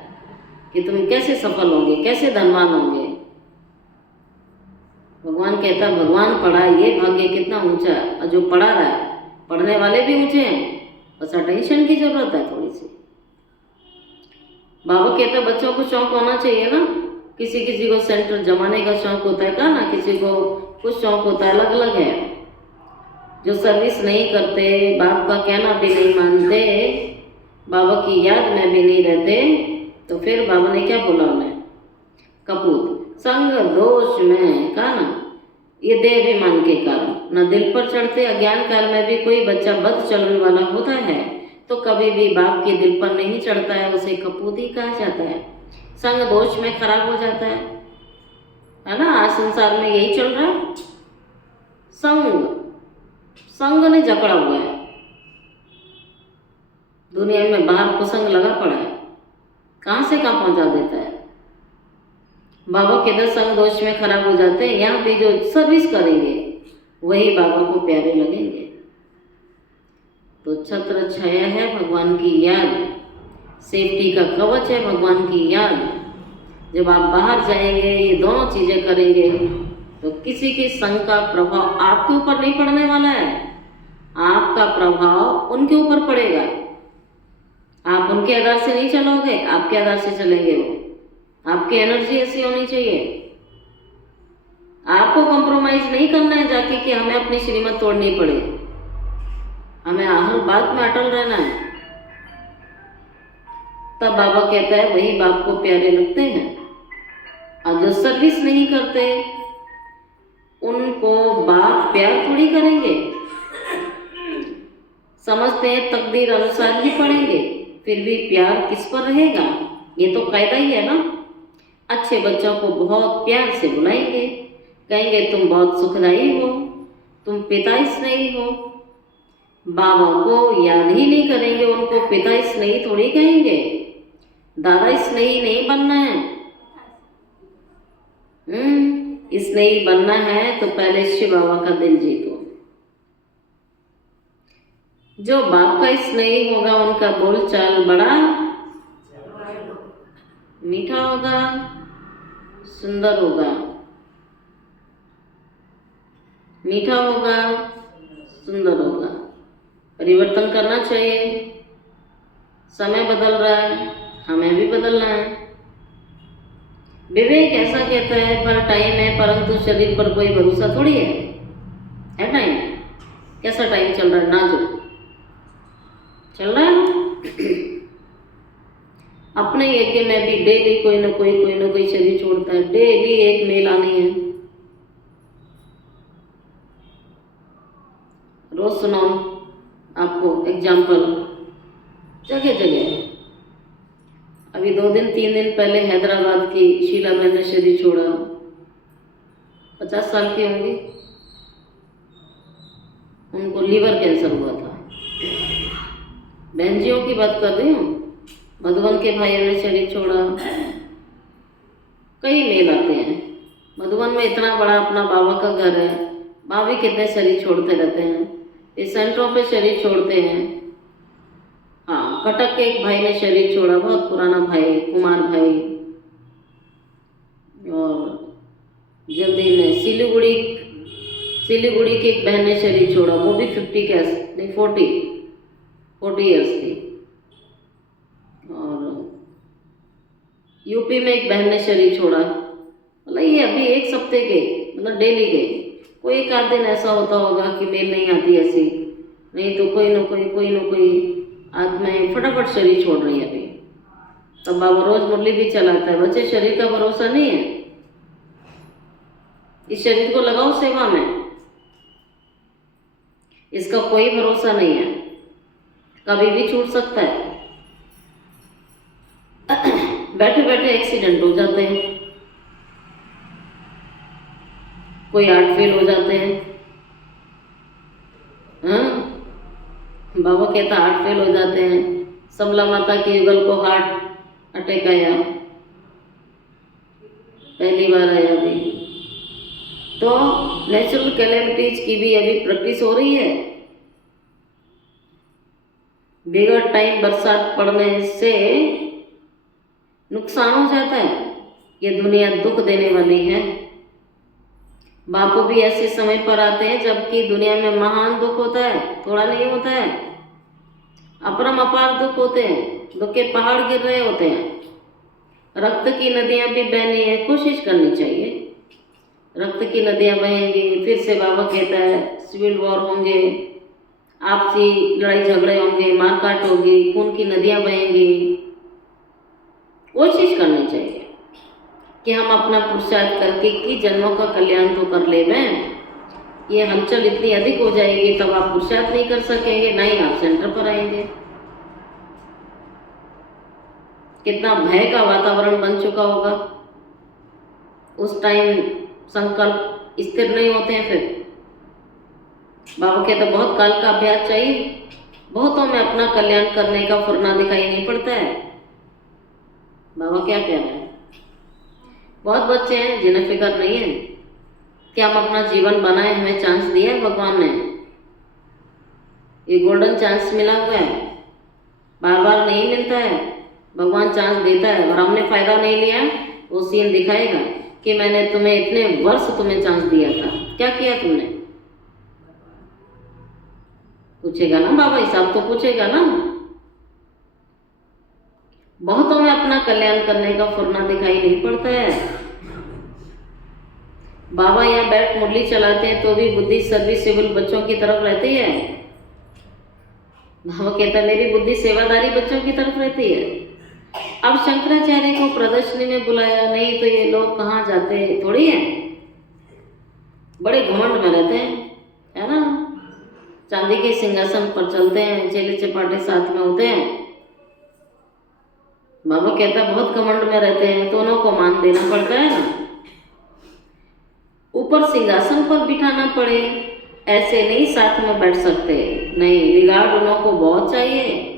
कि तुम कैसे सफल होंगे, कैसे धनवान होंगे। भगवान कहता है भगवान पढ़ा, ये भाग्य कितना ऊंचा है, और जो पढ़ा रहा है, पढ़ने वाले भी ऊंचे हैं, बस अटेंशन की जरूरत है थोड़ी सी। बाबा कहता है बच्चों को शौक होना चाहिए ना, किसी किसी को सेंटर जमाने का शौक होता है, कहा ना, किसी को कुछ शौक होता है, अलग अलग है। जो सर्विस नहीं करते, बाप का कहना भी नहीं मानते, बाबा की याद में भी नहीं रहते, तो फिर बाबा ने क्या बोला उन्हें, कपूत। संग दोष में, कहा ना, ये देहाभिमान के कारण। न दिल पर चढ़ते। अज्ञान काल में भी कोई बच्चा बद चलन वाला होता है तो कभी भी बाप के दिल पर नहीं चढ़ता है, उसे कपूती कहा जाता है, संग दोष में खराब हो जाता है ना। आज संसार में यही चल रहा है, संग संग ने जकड़ा हुआ है। दुनिया में बाहर कुसंग लगा पड़ा है, कहाँ से कहाँ पहुंचा देता है। बाबा के 10 संग दोष में खराब हो जाते हैं। यहाँ पे जो सर्विस करेंगे वही बाबा को प्यारे लगेंगे। तो छत्र छाया है भगवान की याद, सेफ्टी का कवच है भगवान की याद। जब आप बाहर जाएंगे, ये दोनों चीजें करेंगे तो किसी के संग का प्रभाव आपके ऊपर नहीं पड़ने वाला है, आपका प्रभाव उनके ऊपर पड़ेगा। आप उनके आधार से नहीं चलोगे, आपके आधार से चलेंगे वो। आपकी एनर्जी ऐसी होनी चाहिए। आपको कॉम्प्रोमाइज नहीं करना है जाके कि हमें अपनी श्रीमत तोड़नी पड़े, हमें हर बात में अटल रहना है। तब बाबा कहता है वही बाप को प्यारे लगते हैं। और जो सर्विस नहीं करते उनको बाप प्यार थोड़ी करेंगे। समझते हैं तकदीर अनुसार ही पढ़ेंगे, फिर भी प्यार किस पर रहेगा, ये तो कायदा ही है ना। अच्छे बच्चों को बहुत प्यार से बुलाएंगे, कहेंगे तुम बहुत सुखदाई हो, तुम पिता स्नेही हो। बाबा को याद ही नहीं करेंगे, उनको पिता स्नेही थोड़ी कहेंगे, दादा स्नेही नहीं बनना है। स्नेही बनना है तो पहले शिव बाबा का दिल जीतो। जो बाप का स्नेही होगा उनका बोलचाल बड़ा मीठा होगा, सुंदर होगा, मीठा होगा, सुंदर होगा। परिवर्तन करना चाहिए। समय बदल रहा है, हमें भी बदलना है। विवेक ऐसा कहता है पर टाइम है, परंतु शरीर पर कोई भरोसा थोड़ी है टाइम। कैसा टाइम चल रहा है, नाजुक चल रहा है। अपने यज्ञ में भी डेली कोई ना कोई शरीर छोड़ता है। डेली एक मेल आनी है। रोज सुनाओ आपको एग्जाम्पल जगह जगह। अभी 2 दिन 3 दिन पहले हैदराबाद की शीला बहन ने शरीर छोड़ा। 50 साल की होंगी, उनको लीवर कैंसर हुआ था। बहनजियों की बात कर रही हूँ। मधुबन के भाइयों ने शरीर छोड़ा। कई मेल आते हैं। मधुबन में इतना बड़ा अपना बाबा का घर है, वहाँ भी कितने शरीर छोड़ते रहते हैं। इस सेंटरों पे शरीर छोड़ते हैं। हाँ, कटक के एक भाई ने शरीर छोड़ा, बहुत पुराना भाई, कुमार भाई। और जल्दी में सिलीगुड़ी की एक बहन ने शरीर छोड़ा, वो भी 40 ईयर्स थी। और यूपी में एक बहन ने शरीर छोड़ा। मतलब ये अभी एक सप्ते के, मतलब डेली के। कोई एक आध दिन ऐसा होता होगा कि मेल नहीं आती ऐसी, नहीं तो कोई ना कोई आत्माएं फटाफट शरीर छोड़ रही है अभी। तब बाबा रोज मुरली भी चलाता है। बच्चे, शरीर का भरोसा नहीं है। इस शरीर को लगाओ सेवा में, इसका कोई भरोसा नहीं है, कभी भी छूट सकता है। बैठे बैठे एक्सीडेंट हो जाते हैं, कोई हार्ट फेल हो जाते हैं। हाँ, बाबा कहता हार्ट फेल हो जाते हैं। समला माता की युगल को हार्ट अटैक आया, पहली बार आया अभी। तो नेचुरल कैलेमिटीज की भी अभी प्रैक्टिस हो रही है। बिगड़ टाइम बरसात पड़ने से नुकसान हो जाता है। ये दुनिया दुख देने वाली है। बापू भी ऐसे समय पर आते हैं जबकि दुनिया में महान दुख होता है, थोड़ा नहीं होता है। अपरम अपार दुख होते हैं, दुख के पहाड़ गिर रहे होते हैं। रक्त की नदियां भी बहनी है, कोशिश करनी चाहिए। रक्त की नदियां बहेंगी, फिर से बाबा कहता है सिविल वॉर होंगे, आपसी लड़ाई झगड़े होंगे, मारकाट होगी, खून की नदियां बहेंगी। कोशिश करनी चाहिए कि हम अपना पुरुषार्थ करके कि जन्मों का कल्याण तो कर ले। ये हलचल इतनी अधिक हो जाएगी तब आप पुरुषार्थ नहीं कर सकेंगे, नहीं आप सेंटर पर आएंगे। कितना भय का वातावरण बन चुका होगा। उस टाइम संकल्प स्थिर नहीं होते हैं। फिर बाबा कहते बहुत काल का अभ्यास चाहिए, बहुतों में अपना कल्याण करने का फुरना दिखाई नहीं पड़ता है। बाबा क्या कह रहे हैं? बहुत बच्चे हैं जिन्हें फिक्र नहीं है कि हम अपना जीवन बनाए, हमें चांस दिया है भगवान ने, ये गोल्डन चांस मिला हुआ है, बार बार नहीं मिलता है, भगवान चांस देता है और हमने फायदा नहीं लिया, वो सीन दिखाएगा कि मैंने तुम्हें इतने वर्ष तुम्हें चांस दिया था, क्या किया तुमने? पूछेगा ना बाबा, हिसाब तो पूछेगा ना। बहुतों में अपना कल्याण करने का फुरना दिखाई नहीं पड़ता है। बाबा यहाँ बैठ मुरली चलाते हैं तो भी बुद्धि सर्विसेबल बच्चों की तरफ रहती है। बाबा कहता है मेरी बुद्धि सेवादारी बच्चों की तरफ रहती है। अब शंकराचार्य को प्रदर्शनी में बुलाया नहीं तो ये लोग कहाँ जाते थोड़ी है, बड़े घमंड में रहते हैं, है ना। चांदी के सिंहासन पर चलते हैं, चेले चपाटे साथ में होते हैं। बाबा कहता बहुत घमंड में रहते हैं, दोनों को मान देना पड़ता है ना। ऊपर सिंहासन पर बिठाना पड़े ऐसे नहीं साथ में बैठ सकते, नहीं, रिगार्ड उन्हों को बहुत चाहिए।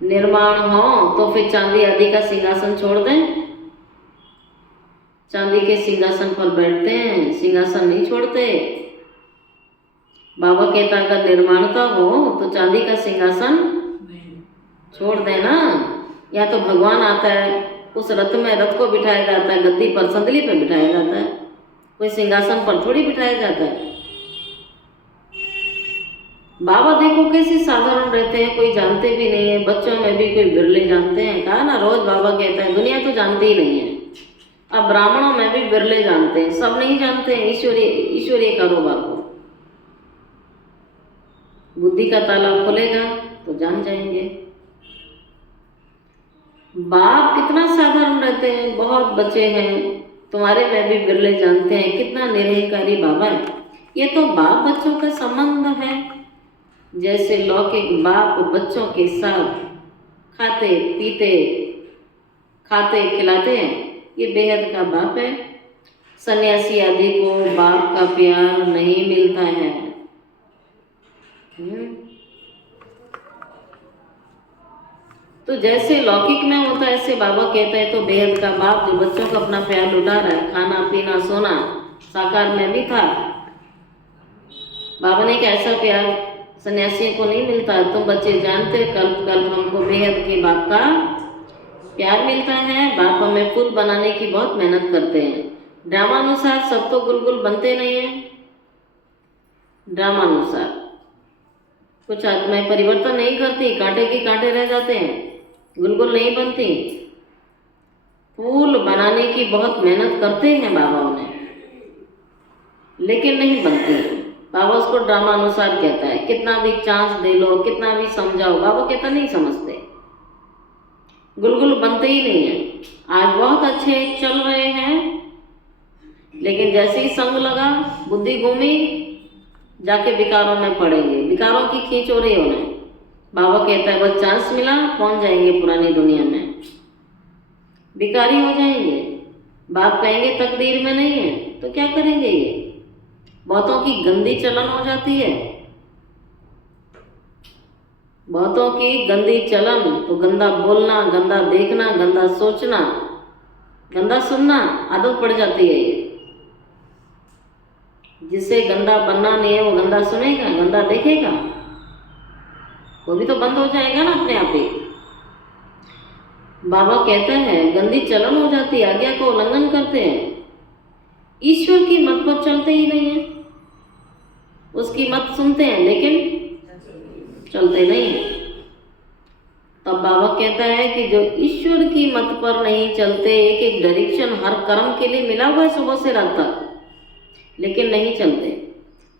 निर्माण हो तो फिर चांदी आदि का सिंहासन छोड़ दें, चांदी के सिंहासन पर बैठते हैं, सिंहासन नहीं छोड़ते। बाबा कहता अगर निर्माणता हो तो चांदी का सिंहासन छोड़ देना। या तो भगवान आता है, उस रथ में रथ को बिठाया जाता है, गद्दी पर संदली पर बिठाया जाता है, कोई सिंहासन पर थोड़ी बिठाया जाता है। बाबा देखो कैसे साधारण रहते हैं, कोई जानते भी नहीं है, बच्चों में भी कोई बिरले जानते हैं। कहा ना रोज बाबा कहता है दुनिया तो जानती ही नहीं है। अब ब्राह्मणों में भी बिरले जानते हैं, सब नहीं जानते हैं ईश्वरीय कारोबार को। बुद्धि का ताला खुलेगा तो जान जाएंगे। बाप कितना साधारण रहते हैं, बहुत बच्चे हैं, तुम्हारे में भी बिरले जानते हैं कितना निरहंकारी बाबा है। ये तो बाप बच्चों का संबंध है, जैसे लौकिक बाप बच्चों के साथ खाते पीते खाते खिलाते हैं, ये बेहद का बाप है। सन्यासी आदि को बाप का प्यार नहीं मिलता है। तो जैसे लौकिक में होता है ऐसे बाबा कहते हैं तो बेहद का बाप जो बच्चों को अपना प्यार लुटा रहा है, खाना पीना सोना साकार में भी था। बाबा ने कहा ऐसा प्यार सन्यासियों को नहीं मिलता। तुम बच्चे जानते कल्प कल्प हमको बेहद के बाप का प्यार मिलता है। बाप हमें फूल बनाने की बहुत मेहनत करते हैं। ड्रामानुसार सब तो गुलगुल बनते नहीं हैं। ड्रामानुसार कुछ आत्माएं परिवर्तन नहीं करती, कांटे के कांटे रह जाते हैं, गुलगुल नहीं बनती। फूल बनाने की बहुत मेहनत करते हैं बाबा उन्हें, लेकिन नहीं बनती। बाबा उसको ड्रामा अनुसार कहता है। कितना भी चांस दे लो, कितना भी समझाओ, बाबा कहता नहीं समझते, गुलगुल बनते ही नहीं है। आज बहुत अच्छे चल रहे हैं, लेकिन जैसे ही संग लगा, बुद्धि घूमी, जाके विकारों में पड़ेंगे। विकारों की खींच हो रही है उन्हें। बाबा कहता है बस चांस मिला, पहुंच जाएंगे पुरानी दुनिया में, विकारी हो जाएंगे। बाप कहेंगे तकदीर में नहीं है तो क्या करेंगे? ये बहुतों की गंदी चलन हो जाती है, बहुतों की गंदी चलन। तो गंदा बोलना, गंदा देखना, गंदा सोचना, गंदा सुनना आदत पड़ जाती है। ये जिससे गंदा बनना नहीं है वो गंदा सुनेगा, गंदा देखेगा, वो भी तो बंद हो जाएगा ना अपने आप ही। बाबा कहते हैं गंदी चलन हो जाती है, आज्ञा को उल्लंघन करते हैं, ईश्वर की मत पर चलते ही नहीं है। उसकी मत सुनते हैं लेकिन चलते नहीं है। तब बाबा कहता है कि जो ईश्वर की मत पर नहीं चलते, एक एक डायरेक्शन हर कर्म के लिए मिला हुआ है सुबह से रात तक, लेकिन नहीं चलते,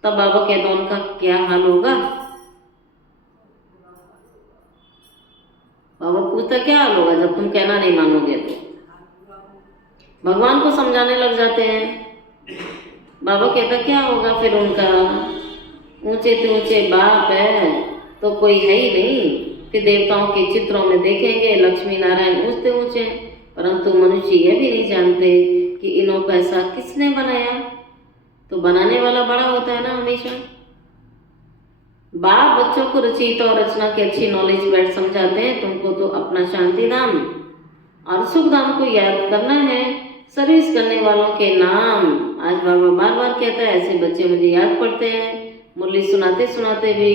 तब बाबा कहते हैं उनका क्या हाल होगा? बाबा पूछता क्या हाल होगा जब तुम कहना नहीं मानोगे? तो भगवान को समझाने लग जाते हैं। बाबा कहता क्या होगा फिर उनका, ऊंचे से ऊंचे बाप है तो कोई है ही नहीं। फिर देवताओं के चित्रों में देखेंगे लक्ष्मी नारायण ऊंचते ऊंचे, परंतु मनुष्य यह भी नहीं जानते कि इन्हों को ऐसा किसने बनाया। तो बनाने वाला बड़ा होता है ना हमेशा। बाप बच्चों को रचयिता और रचना की अच्छी नॉलेज बैठ समझाते हैं। तुमको तो अपना शांति धाम और सुख धाम को याद करना है। सर्विस करने वालों के नाम आज बाबा बार बार कहता है, ऐसे बच्चे मुझे याद पड़ते हैं। मुरली सुनाते सुनाते भी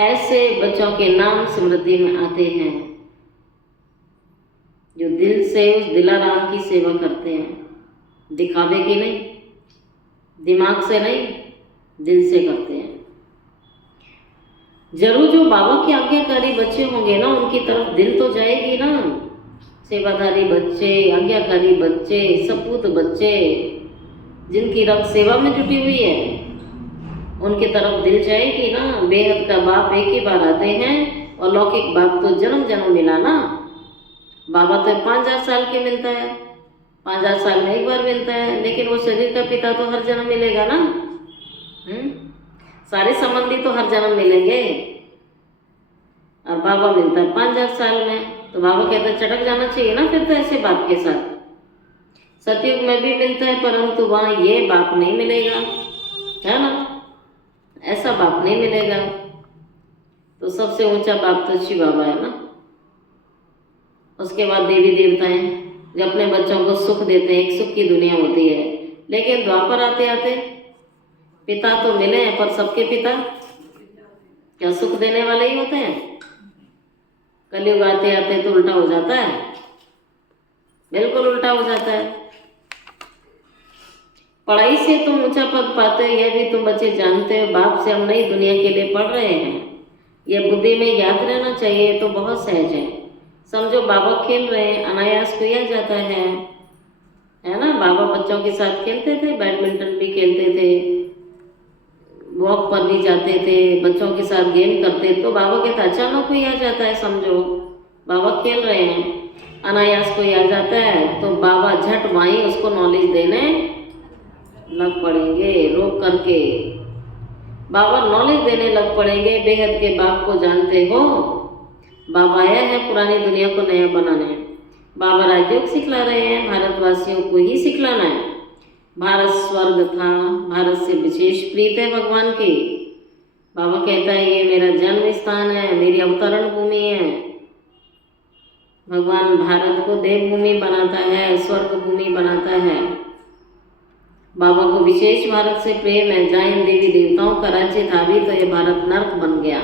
ऐसे बच्चों के नाम स्मृति में आते हैं जो दिल से उस दिलाराम की सेवा करते हैं, दिखावे की नहीं, दिमाग से नहीं, दिल से करते हैं। जरूर जो बाबा के आज्ञाकारी बच्चे होंगे ना, उनकी तरफ दिल तो जाएगी ना। सेवाधारी बच्चे, आज्ञाकारी बच्चे, सपूत बच्चे जिनकी रग सेवा में जुटी हुई है, उनकी तरफ दिल जाएगी ना। बेहद का बाप एक ही बार आते हैं और लौकिक बाप तो जन्म जन्म मिला ना। बाबा तो 5000 साल के मिलता है, 5000 साल में एक बार मिलता है, लेकिन वो शरीर का पिता तो हर जन्म मिलेगा ना। सारे संबंधी तो हर जन्म मिलेंगे और बाबा मिलता है 5000 साल में। तो बाबा कहते हैं चटक जाना चाहिए ना फिर तो ऐसे बाप के साथ। सतयुग में भी मिलता है, परंतु वहाँ ये बाप नहीं मिलेगा, है ना, ऐसा बाप नहीं मिलेगा। तो सबसे ऊंचा बाप तो शिव बाबा है ना। उसके बाद देवी देवताएं जो अपने बच्चों को सुख देते हैं, एक सुख की दुनिया होती है। लेकिन द्वापर आते आते पिता तो मिले हैं, पर सबके पिता क्या सुख देने वाले ही होते हैं? कलयुग आते आते तो उल्टा हो जाता है, बिल्कुल उल्टा हो जाता है। पढ़ाई से तुम ऊंचा पद पाते हो, यह भी तुम बच्चे जानते हो। बाप से हम नई दुनिया के लिए पढ़ रहे हैं, यह बुद्धि में याद रहना चाहिए। तो बहुत सहज है, समझो बाबा खेल रहे हैं, अनायास किया जाता है ना। बाबा बच्चों के साथ खेलते थे, बैडमिंटन भी खेलते थे, वॉक पर भी जाते थे, बच्चों के साथ गेम करते। तो बाबा कहता अचानक कोई आ जाता है, समझो बाबा खेल रहे हैं, अनायास कोई आ जाता है, तो बाबा झट वहीं उसको नॉलेज देने लग पड़ेंगे। रोक करके बाबा नॉलेज देने लग पड़ेंगे। बेहद के बाप को जानते हो, बाबा आया है पुरानी दुनिया को नया बनाने। बाबा राजयोग सिखला रहे हैं, भारतवासियों को ही सिखलाना है। भारत स्वर्ग था, भारत से विशेष प्रीत है भगवान की। बाबा कहता है ये मेरा जन्म स्थान है, मेरी अवतरण भूमि है। भगवान भारत को देवभूमि बनाता है, स्वर्ग भूमि बनाता है। बाबा को विशेष भारत से प्रेम है। जहाँ इन देवी देवताओं का राज्य था भी तो ये भारत नर्क बन गया।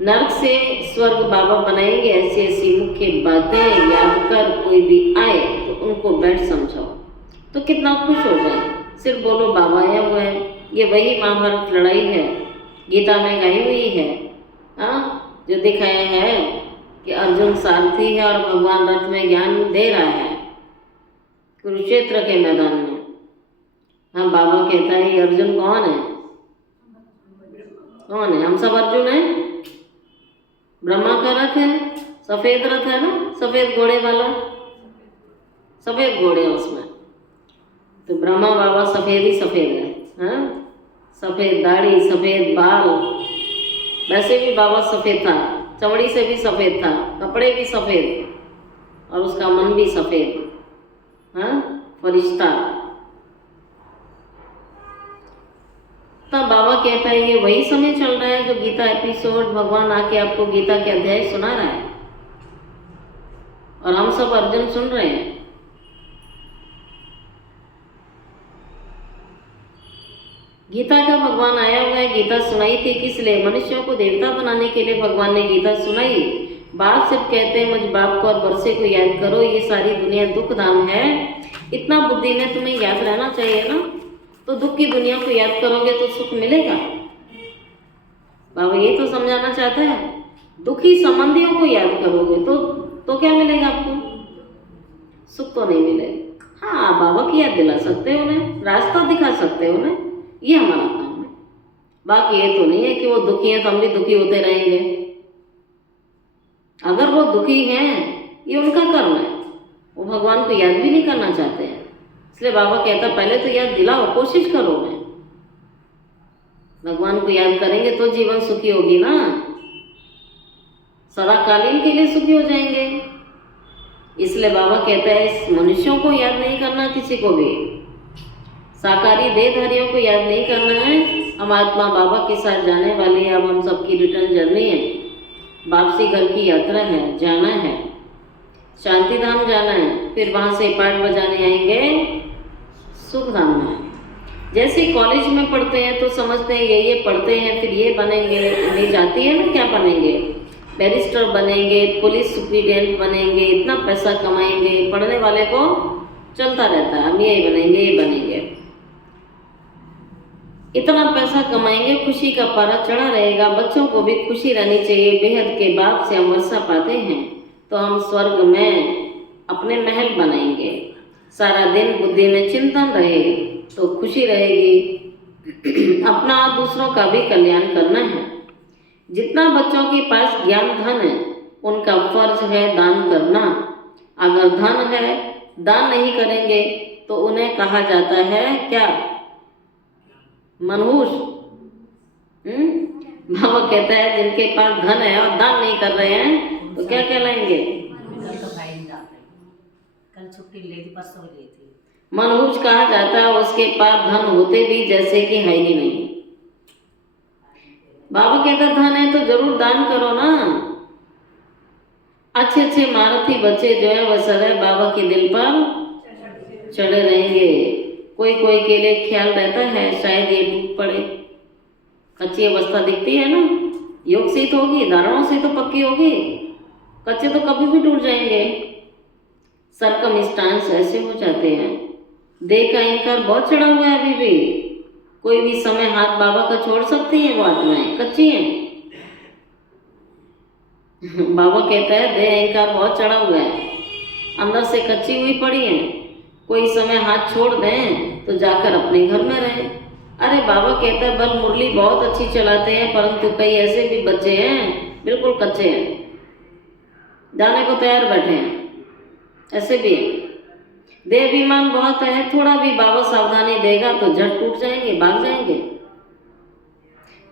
नर्क से स्वर्ग बाबा बनाएंगे। ऐसी ऐसी मुख्य बातें याद कर कोई भी आए तो उनको बैठ समझाओ तो कितना खुश हो जाए। सिर्फ बोलो बाबा आया हुआ है। ये वही महाभारत लड़ाई है, गीता में गाई हुई है, हाँ, जो दिखाया है कि अर्जुन सारथी है और भगवान रथ में ज्ञान दे रहा है कुरुक्षेत्र के मैदान में। हाँ, बाबा कहता है ये अर्जुन कौन है? कौन है? हम सब अर्जुन हैं। ब्रह्मा का रथ है, सफेद रथ है ना, सफेद घोड़े वाला, सफेद घोड़े उसमें। तो ब्रह्मा बाबा सफेद ही सफेद है, हाँ, सफेद दाढ़ी, सफेद बाल। वैसे भी बाबा सफेद था, चमड़ी से भी सफेद था, कपड़े भी सफेद और उसका मन भी सफेद, हाँ, फरिश्ता। तब बाबा कहता है ये वही समय चल रहा है जो गीता एपिसोड भगवान आके आपको गीता के अध्याय सुना रहा है और हम सब अर्जुन सुन रहे हैं। गीता का भगवान आया हुआ है। गीता सुनाई थी किस लिए? मनुष्यों को देवता बनाने के लिए भगवान ने गीता सुनाई। बाप सिर्फ कहते हैं मुझ बाप को और वर्षे को याद करो, ये सारी दुनिया दुख धाम है। इतना बुद्धि में तुम्हें याद रहना चाहिए ना। तो दुख की दुनिया को याद करोगे तो सुख मिलेगा। बाबा ये तो समझाना चाहता है। दुखी संबंधियों को याद करोगे तो क्या मिलेगा आपको? सुख तो नहीं मिलेगा। हाँ, बाबा की याद दिला सकते हो उन्हें, रास्ता दिखा सकते हो उन्हें, ये हमारा काम है। बाकी ये तो नहीं है कि वो दुखी हैं तो हम भी दुखी होते रहेंगे। अगर वो दुखी हैं ये उनका कर्म है, वो भगवान को याद भी नहीं करना चाहते हैं। इसलिए बाबा कहता पहले तो याद दिलाओ, कोशिश करो। मैं भगवान को याद करेंगे तो जीवन सुखी होगी ना, सदाकालीन के लिए सुखी हो जाएंगे। इसलिए बाबा कहता है इस मनुष्यों को याद नहीं करना, किसी को भी साकारी देहधारियों को याद नहीं करना है। हम आत्मा बाबा के साथ जाने वाले हैं। अब हम सबकी रिटर्न जर्नी है, वापसी घर की यात्रा है, जाना है, शांति धाम जाना है, फिर वहाँ से पाठ बजाने आएंगे सुख धाम में। जैसे कॉलेज में पढ़ते हैं तो समझते हैं ये पढ़ते हैं फिर ये बनेंगे, नहीं जाती है ना क्या बनेंगे, बैरिस्टर बनेंगे, पुलिस सुप्रीडेंट बनेंगे, इतना पैसा कमाएंगे। पढ़ने वाले को चलता रहता है हम यही बनेंगे ये बनेंगे, इतना पैसा कमाएंगे, खुशी का पारा चढ़ा रहेगा। बच्चों को भी खुशी रहनी चाहिए। बेहद के बाप से हम वर्षा पाते हैं तो हम स्वर्ग में अपने महल बनाएंगे। सारा दिन बुद्धि में चिंतन रहे तो खुशी रहेगी। अपना दूसरों का भी कल्याण करना है। जितना बच्चों के पास ज्ञान धन है उनका फर्ज है दान करना। अगर धन है दान नहीं करेंगे तो उन्हें कहा जाता है क्या, मनहूस। बाबा कहता है जिनके पास धन है और दान नहीं कर रहे हैं तो क्या कहलाएंगे, कल छुट्टी ली थी, परसों ली थी। मनहूस कहा जाता है उसके पास धन होते भी जैसे कि है ही नहीं। बाबा कहता धन है तो जरूर दान करो ना। अच्छे अच्छे महारथी बच्चे जो है वह सदैव बाबा के दिल पर चढ़े रहेंगे। कोई कोई के लिए ख्याल रहता है शायद ये टूट पड़े, कच्ची अवस्था दिखती है ना, योग से ही तो होगी, धारणों से तो पक्की होगी, कच्चे तो कभी भी टूट जाएंगे। सरकमस्टांस ऐसे हो जाते हैं। देह का इनकार बहुत चढ़ा हुआ है अभी भी। कोई भी समय हाथ बाबा का छोड़ सकती है, वो आत्माएं कच्ची हैं। बाबा कहता है देह अहंकार बहुत चढ़ा हुआ है, अंदर से कच्ची हुई पड़ी है। कोई समय हाथ छोड़ दें तो जाकर अपने घर में रहें। अरे बाबा कहता है बल मुरली बहुत अच्छी चलाते हैं परंतु कई ऐसे भी बच्चे हैं बिल्कुल कच्चे हैं, जाने को तैयार बैठे हैं, ऐसे भी हैं। देह अभिमान बहुत है, थोड़ा भी बाबा सावधानी देगा तो झट टूट जाएंगे, भाग जाएंगे।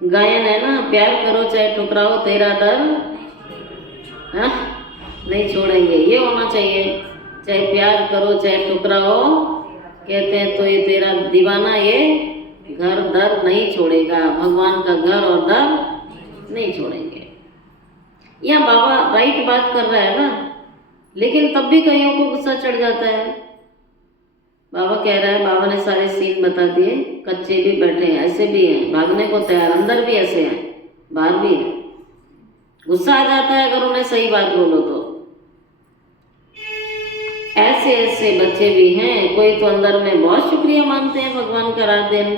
गायन है ना, प्यार करो चाहे ठुकराओ तेरा दर नहीं छोड़ेंगे, ये होना चाहिए। चाहे प्यार करो चाहे ठुकराओ, कहते हैं तो ये तेरा दीवाना ये घर दर नहीं छोड़ेगा। भगवान का घर और दर नहीं छोड़ेंगे। यहाँ बाबा राइट बात कर रहा है ना, लेकिन तब भी कईयों को गुस्सा चढ़ जाता है। बाबा कह रहा है, बाबा ने सारे सीन बता दिए, कच्चे भी बैठे हैं, ऐसे भी हैं, भागने को तैयार, अंदर भी ऐसे हैं, बाहर भी हैं। गुस्सा आ जाता है अगर उन्हें सही बात बोलो तो। ऐसे ऐसे बच्चे भी हैं। कोई तो अंदर में बहुत शुक्रिया मानते हैं भगवान का, रात दिन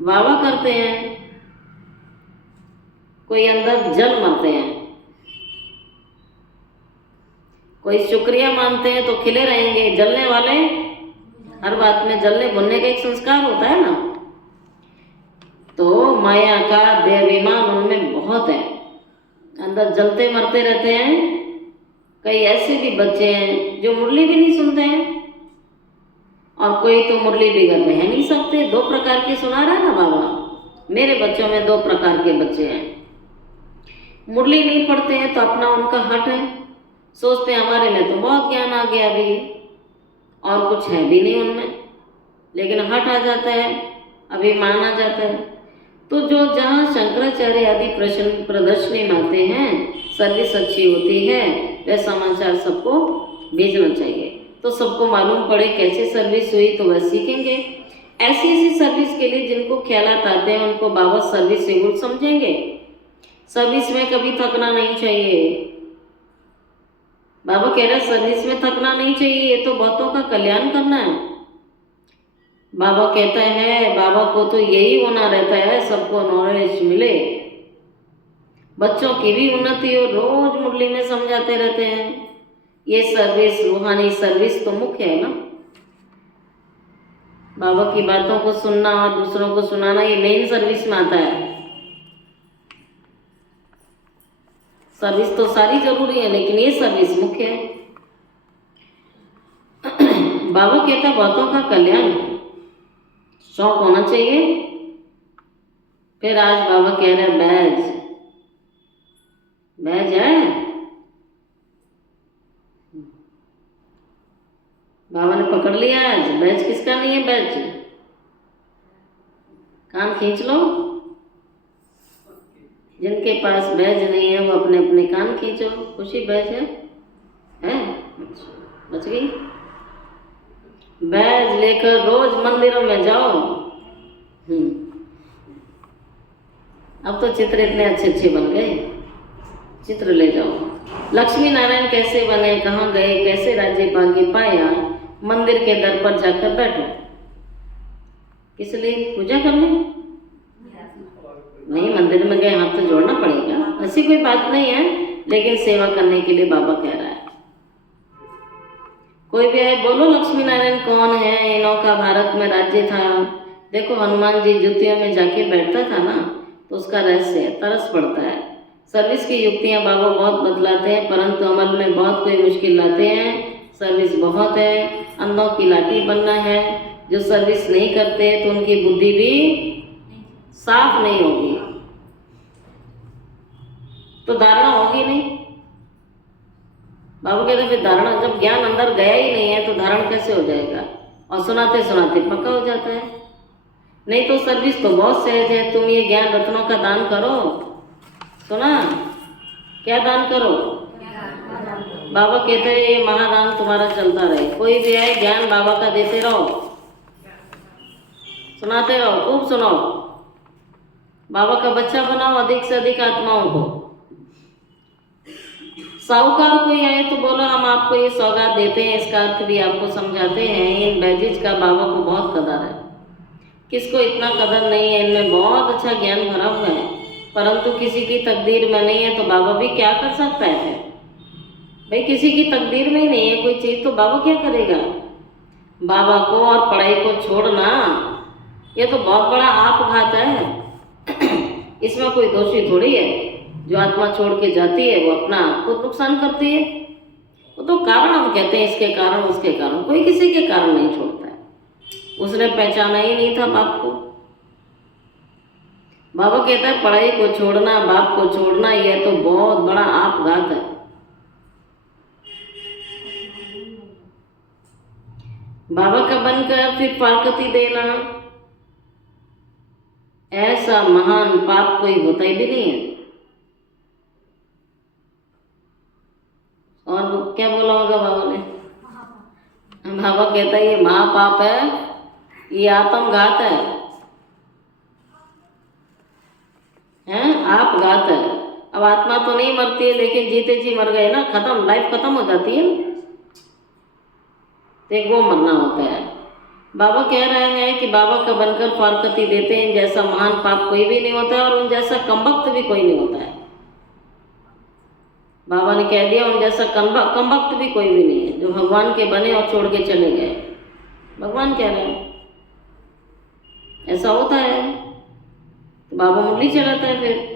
वावा करते हैं, कोई अंदर जल मरते हैं। कोई शुक्रिया मानते हैं तो खिले रहेंगे, जलने वाले हर बात में जलने भुनने का एक संस्कार होता है ना। तो माया का देहाभिमान उनमें बहुत है, अंदर जलते मरते रहते हैं। कई ऐसे भी बच्चे हैं जो मुरली भी नहीं सुनते हैं और कोई तो मुरली भी घर में रह नहीं सकते। दो प्रकार के सुना रहा है ना बाबा। मेरे बच्चों में दो प्रकार के बच्चे हैं। मुरली नहीं पढ़ते हैं तो अपना उनका हट है, सोचते हैं हमारे में तो बहुत ज्ञान आ गया अभी और कुछ है भी नहीं उनमें, लेकिन हट आ जाता है, अभिमान आ जाता है। तो जो जहाँ शंकराचार्य आदि प्रश्न प्रदर्शनी में आते हैं, सर्विस अच्छी होती है, वह समाचार सबको भेजना चाहिए तो सबको मालूम पड़े कैसे सर्विस हुई, तो वह सीखेंगे। ऐसी ऐसी सर्विस के लिए जिनको ख्यालात आते हैं उनको बाबा सर्विस सेवक समझेंगे। सर्विस में कभी थकना नहीं चाहिए। बाबा कह रहे सर्विस में थकना नहीं चाहिए, ये तो बहुतों का कल्याण करना है। बाबा कहता है बाबा को तो यही होना रहता है, सबको नॉलेज मिले, बच्चों की भी उन्नति हो, रोज मुरली में समझाते रहते हैं। ये सर्विस, रूहानी सर्विस तो मुख्य है ना। बाबा की बातों को सुनना और दूसरों को सुनाना ये मेन सर्विस में आता है। सर्विस तो सारी जरूरी है लेकिन ये सर्विस मुख्य है। बाबा कहता बहुतों का कल्याण हो, शौक होना चाहिए। फिर आज बाबा कह रहे बैज, बैज है। बाबा ने पकड़ लिया आज, बैज किसका नहीं है। बैज कान खींच लो, जिनके पास बैज नहीं है वो अपने अपने कान खींचो। खुशी बैज है? बच गई। बैज लेकर रोज मंदिरों में जाओ। अब तो चित्र इतने अच्छे अच्छे बन गए, चित्र ले जाओ। लक्ष्मी नारायण कैसे बने, कहाँ गए, कैसे राज्य भाग्य पाया, मंदिर के दर पर जाकर बैठो। किस लिए? पूजा करने नहीं, मंदिर में गए हाथ तो जोड़ना पड़ेगा, ऐसी कोई बात नहीं है, लेकिन सेवा करने के लिए बाबा कह रहा है। कोई भी आए बोलो लक्ष्मी नारायण कौन है, इनों का भारत में राज्य था। देखो हनुमान जी जुतियों में जाके बैठता था ना, तो उसका रहस्य है, तरस पड़ता है। सर्विस की युक्तियां बाबा बहुत बतलाते हैं, परंतु अमल में बहुत कोई मुश्किल लाते हैं। सर्विस बहुत है, अंधों की लाठी बनना है। जो सर्विस नहीं करते तो उनकी बुद्धि भी साफ नहीं होगी, तो धारणा होगी नहीं। बाबू कहते फिर धारणा, जब ज्ञान अंदर गया ही नहीं है तो धारण कैसे हो जाएगा। और सुनाते सुनाते पक्का हो जाता है। नहीं तो सर्विस तो बहुत सहज है, तुम ये ज्ञान रत्नों का दान करो। सुना, क्या दान करो? बाबा कहते हैं ये महादान तुम्हारा चलता रहे। कोई भी आए ज्ञान बाबा का देते रहो, सुनाते रहो, खूब सुनाओ। बाबा का बच्चा बनाओ अधिक से अधिक आत्माओं को। साहूकार कोई आए तो बोलो हम आपको ये सौगात देते हैं, इसका अर्थ भी आपको समझाते हैं। इन बैजिज का बाबा को बहुत कदर है। किसको इतना कदर नहीं है? इनमें बहुत अच्छा ज्ञान भरा हुआ है, परंतु किसी की तकदीर में नहीं है, तो बाबा भी क्या कर सकता है? भाई किसी की तकदीर में ही नहीं है कोई चीज़, तो बाबा क्या करेगा? बाबा को और पढ़ाई को छोड़ना ये तो बहुत बड़ा आपघात है। इसमें कोई दोषी थोड़ी है। जो आत्मा छोड़ के जाती है वो अपना खुद नुकसान करती है। वो तो कारण हम कहते हैं, इसके कारण उसके कारण, कोई किसी के कारण नहीं छोड़ता है। उसने पहचाना ही नहीं था बाप को। बाबा कहता है पढ़ाई को छोड़ना, बाप को छोड़ना, यह तो बहुत बड़ा आपघात है। बाबा का बनकर फिर फारकती देना, ऐसा महान पाप कोई होता ही भी नहीं है। और क्या बोला होगा बाबा ने? बाबा कहता है ये महापाप है, ये आत्मघात है, आपघात है। अब आत्मा तो नहीं मरती है, लेकिन जीते जी मर गए ना, खत्म, लाइफ खत्म हो जाती है, तो वो मरना होता है। बाबा कह रहे हैं कि बाबा का बनकर फारकती देते हैं, जैसा महान पाप कोई भी नहीं होता है और उन जैसा कमबख्त भी कोई नहीं होता है। बाबा ने कह दिया उन जैसा कमबख्त भी कोई भी नहीं है, जो भगवान के बने और छोड़ के चले गए। भगवान कह रहे हैं ऐसा होता है, तो बाबा मुरली चलाता है। फिर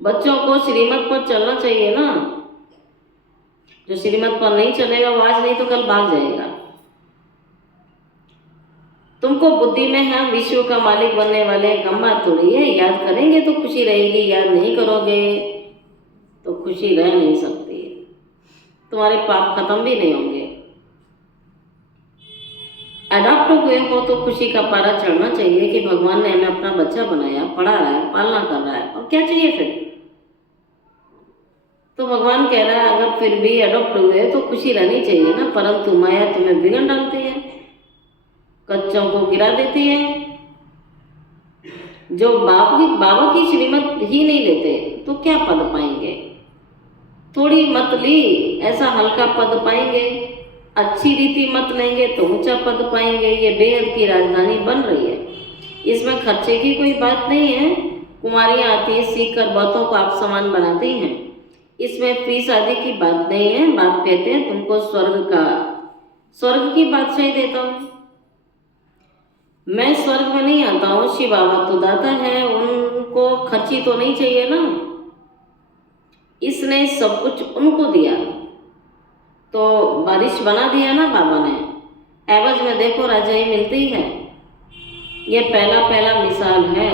बच्चों को श्रीमत पर चलना चाहिए ना। जो श्रीमत पर नहीं चलेगा वो आज नहीं तो कल भाग जाएगा। तुमको बुद्धि में हम विश्व का मालिक बनने वाले हैं, कम बात थोड़ी है। याद करेंगे तो खुशी रहेगी, याद नहीं करोगे तो खुशी रह नहीं सकती। तुम्हारे पाप खत्म भी नहीं होंगे। अडॉप्ट हुए हो तो खुशी का पारा चढ़ना चाहिए कि भगवान ने हमें अपना बच्चा बनाया, पढ़ा रहा है, पालना कर रहा है, और क्या चाहिए फिर? तो भगवान कह रहा है अगर फिर भी अडॉप्ट हुए तो खुशी रहनी चाहिए ना, परंतु माया तुम्हें बिगड़ डालती है, कच्चों को गिरा देती है। जो बाबा की श्रीमत ही नहीं लेते तो क्या पद पाएंगे? थोड़ी मत ली ऐसा हल्का पद पाएंगे, अच्छी रीति मत लेंगे तो ऊंचा पद पाएंगे। ये बेहद की राजधानी बन रही है, इसमें खर्चे की कोई बात नहीं है। कुमारियाँ आती है, सीख कर बहुतों को आप समान बनाती हैं, इसमें फीस आदि की बात नहीं है। बाप कहते हैं तुमको स्वर्ग की बादशाही देता हूँ। मैं स्वर्ग में नहीं आता हूँ, शिव बाबा तो दाता है, उनको खर्ची तो नहीं चाहिए ना। इसने सब कुछ उनको दिया, तो बारिश बना दिया ना बाबा ने, एवज में देखो रजाई मिलती है। ये पहला मिसाल है।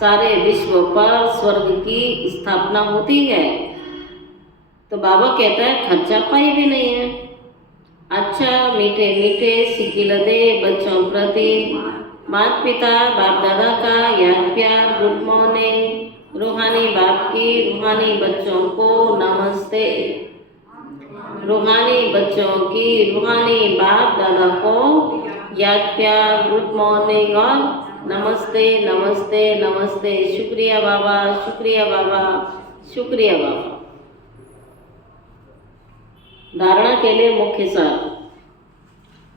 सारे विश्व पर स्वर्ग की स्थापना होती है। तो बाबा कहता है खर्चा पाई भी नहीं है। अच्छा मीठे मीठे सिकिलते बच्चों प्रति माता पिता बाप दादा का याद प्यार, गुड मॉर्निंग। रूहानी बाप की रूहानी बच्चों को नमस्ते। रूहानी बच्चों की रूहानी बाप दादा को याद प्यार, गुड मॉर्निंग और नमस्ते नमस्ते नमस्ते। शुक्रिया बाबा, शुक्रिया बाबा, शुक्रिया बाबा। धारणा के लिए मुख्य सार।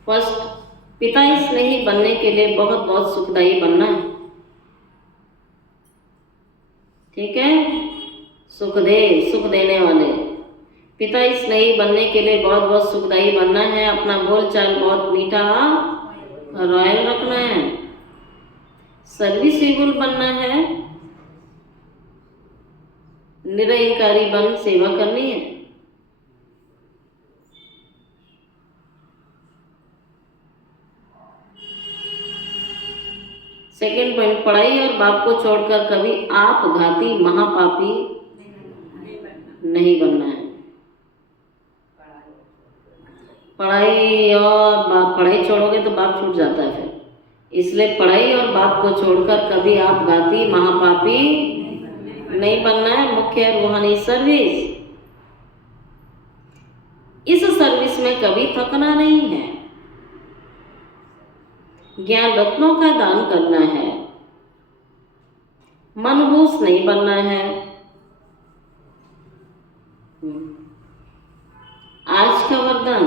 फर्स्ट, पिता स्नेही बनने के लिए बहुत बहुत सुखदायी बनना है। ठीक है, सुख देने वाले। पिता स्नेही बनने के लिए बहुत बहुत सुखदायी बनना है। अपना बोलचाल बहुत मीठा रॉयल रखना है। सर्विसेबल बनना है। निरंकारी बन सेवा करनी है। सेकेंड पॉइंट, पढ़ाई और बाप को छोड़कर कभी आपघाती महापापी नहीं बनना है। पढ़ाई छोड़ोगे तो बाप छूट जाता है फिर, इसलिए पढ़ाई और बाप को छोड़कर कभी आपघाती महापापी नहीं बनना है। मुख्य रूहानी सर्विस। इस सर्विस में कभी थकना नहीं है। ज्ञान रत्नों का दान करना है। मनहूस नहीं बनना है। आज का वरदान,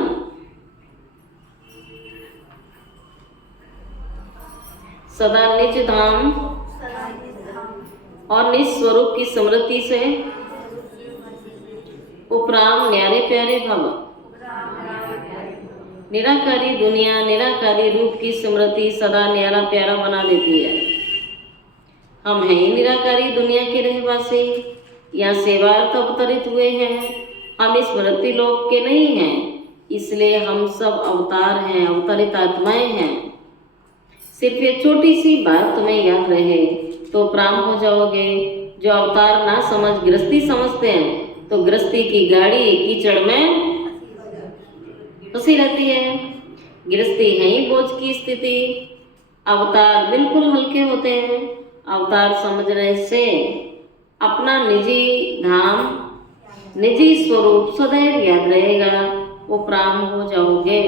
सदा निज धाम और निज स्वरूप की स्मृति से उपराम न्यारे प्यारे भव। निराकारी दुनिया निराकारी रूप की स्मृति सदा न्यारा प्यारा बना देती है। हम हैं ही निराकारी दुनिया के रहवासी, यहाँ सेवार्थ अवतरित हुए हैं। हम इस मृत्यु लोक के नहीं हैं, इसलिए हम सब अवतार हैं, अवतरित आत्माएं हैं। सिर्फ ये छोटी सी बात तुम्हें याद रहे तो प्राण हो जाओगे। जो अवतार ना समझ गृहस्थी समझते हैं तो गृहस्थी की गाड़ी कीचड़ में फंसी रहती है। गृहस्थी है ही बोझ की स्थिति। अवतार बिल्कुल हल्के होते हैं। अवतार समझने से अपना निजी धाम निजी स्वरूप सदैव याद रहेगा, वो प्राण हो जाओगे।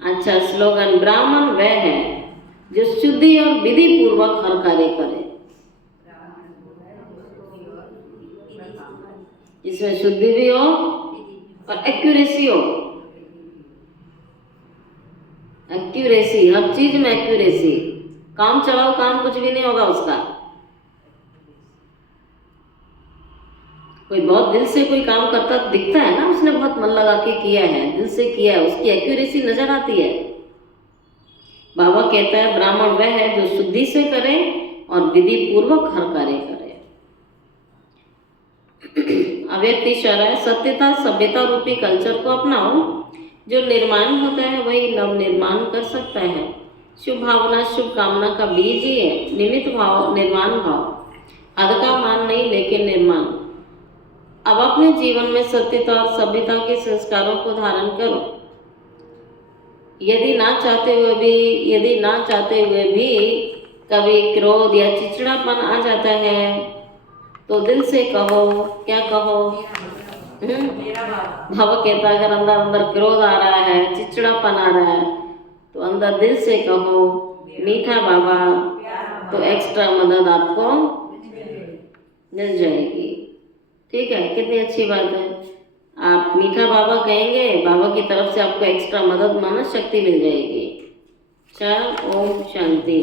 अच्छा स्लोगन, ब्राह्मण वह है जो शुद्धि और विधि पूर्वक हर कार्य करे। इसमें शुद्धि भी हो और एक्यूरेसी हो। एक्यूरेसी, हर चीज में एक्यूरेसी। काम चलाओ काम, कुछ भी नहीं होगा उसका। कोई बहुत दिल से कोई काम करता दिखता है ना, उसने बहुत मन लगा के किया है, दिल से किया है, उसकी एक्यूरेसी नजर आती है। बाबा कहता है ब्राह्मण वह है जो शुद्धि से करे और विधि पूर्वक हर कार्य करे। अव्यक्त इशारा है, सत्यता सभ्यता रूपी कल्चर को अपनाओ। जो निर्माण होता है वही नव निर्माण कर सकता है। शुभ भावना शुभ कामना का बीज ही है। निमित्त भाव निर्माण भाव, हद का मान नहीं लेकिन निर्माण। अब अपने जीवन में सत्यता और सभ्यता के संस्कारों को धारण करो। यदि ना चाहते हुए भी कभी क्रोध या चिड़चिड़ापन आ जाता है तो दिल से कहो, क्या कहो? बाबा कहता है अगर अंदर अंदर क्रोध आ रहा है, चिड़चिड़ापन आ रहा है तो अंदर दिल से कहो मीठा बाबा, तो एक्स्ट्रा मदद आपको मिल जाएगी। ठीक है, कितनी अच्छी बात है। आप मीठा बाबा कहेंगे, बाबा की तरफ से आपको एक्स्ट्रा मदद मानस शक्ति मिल जाएगी। चल, ओम शांति।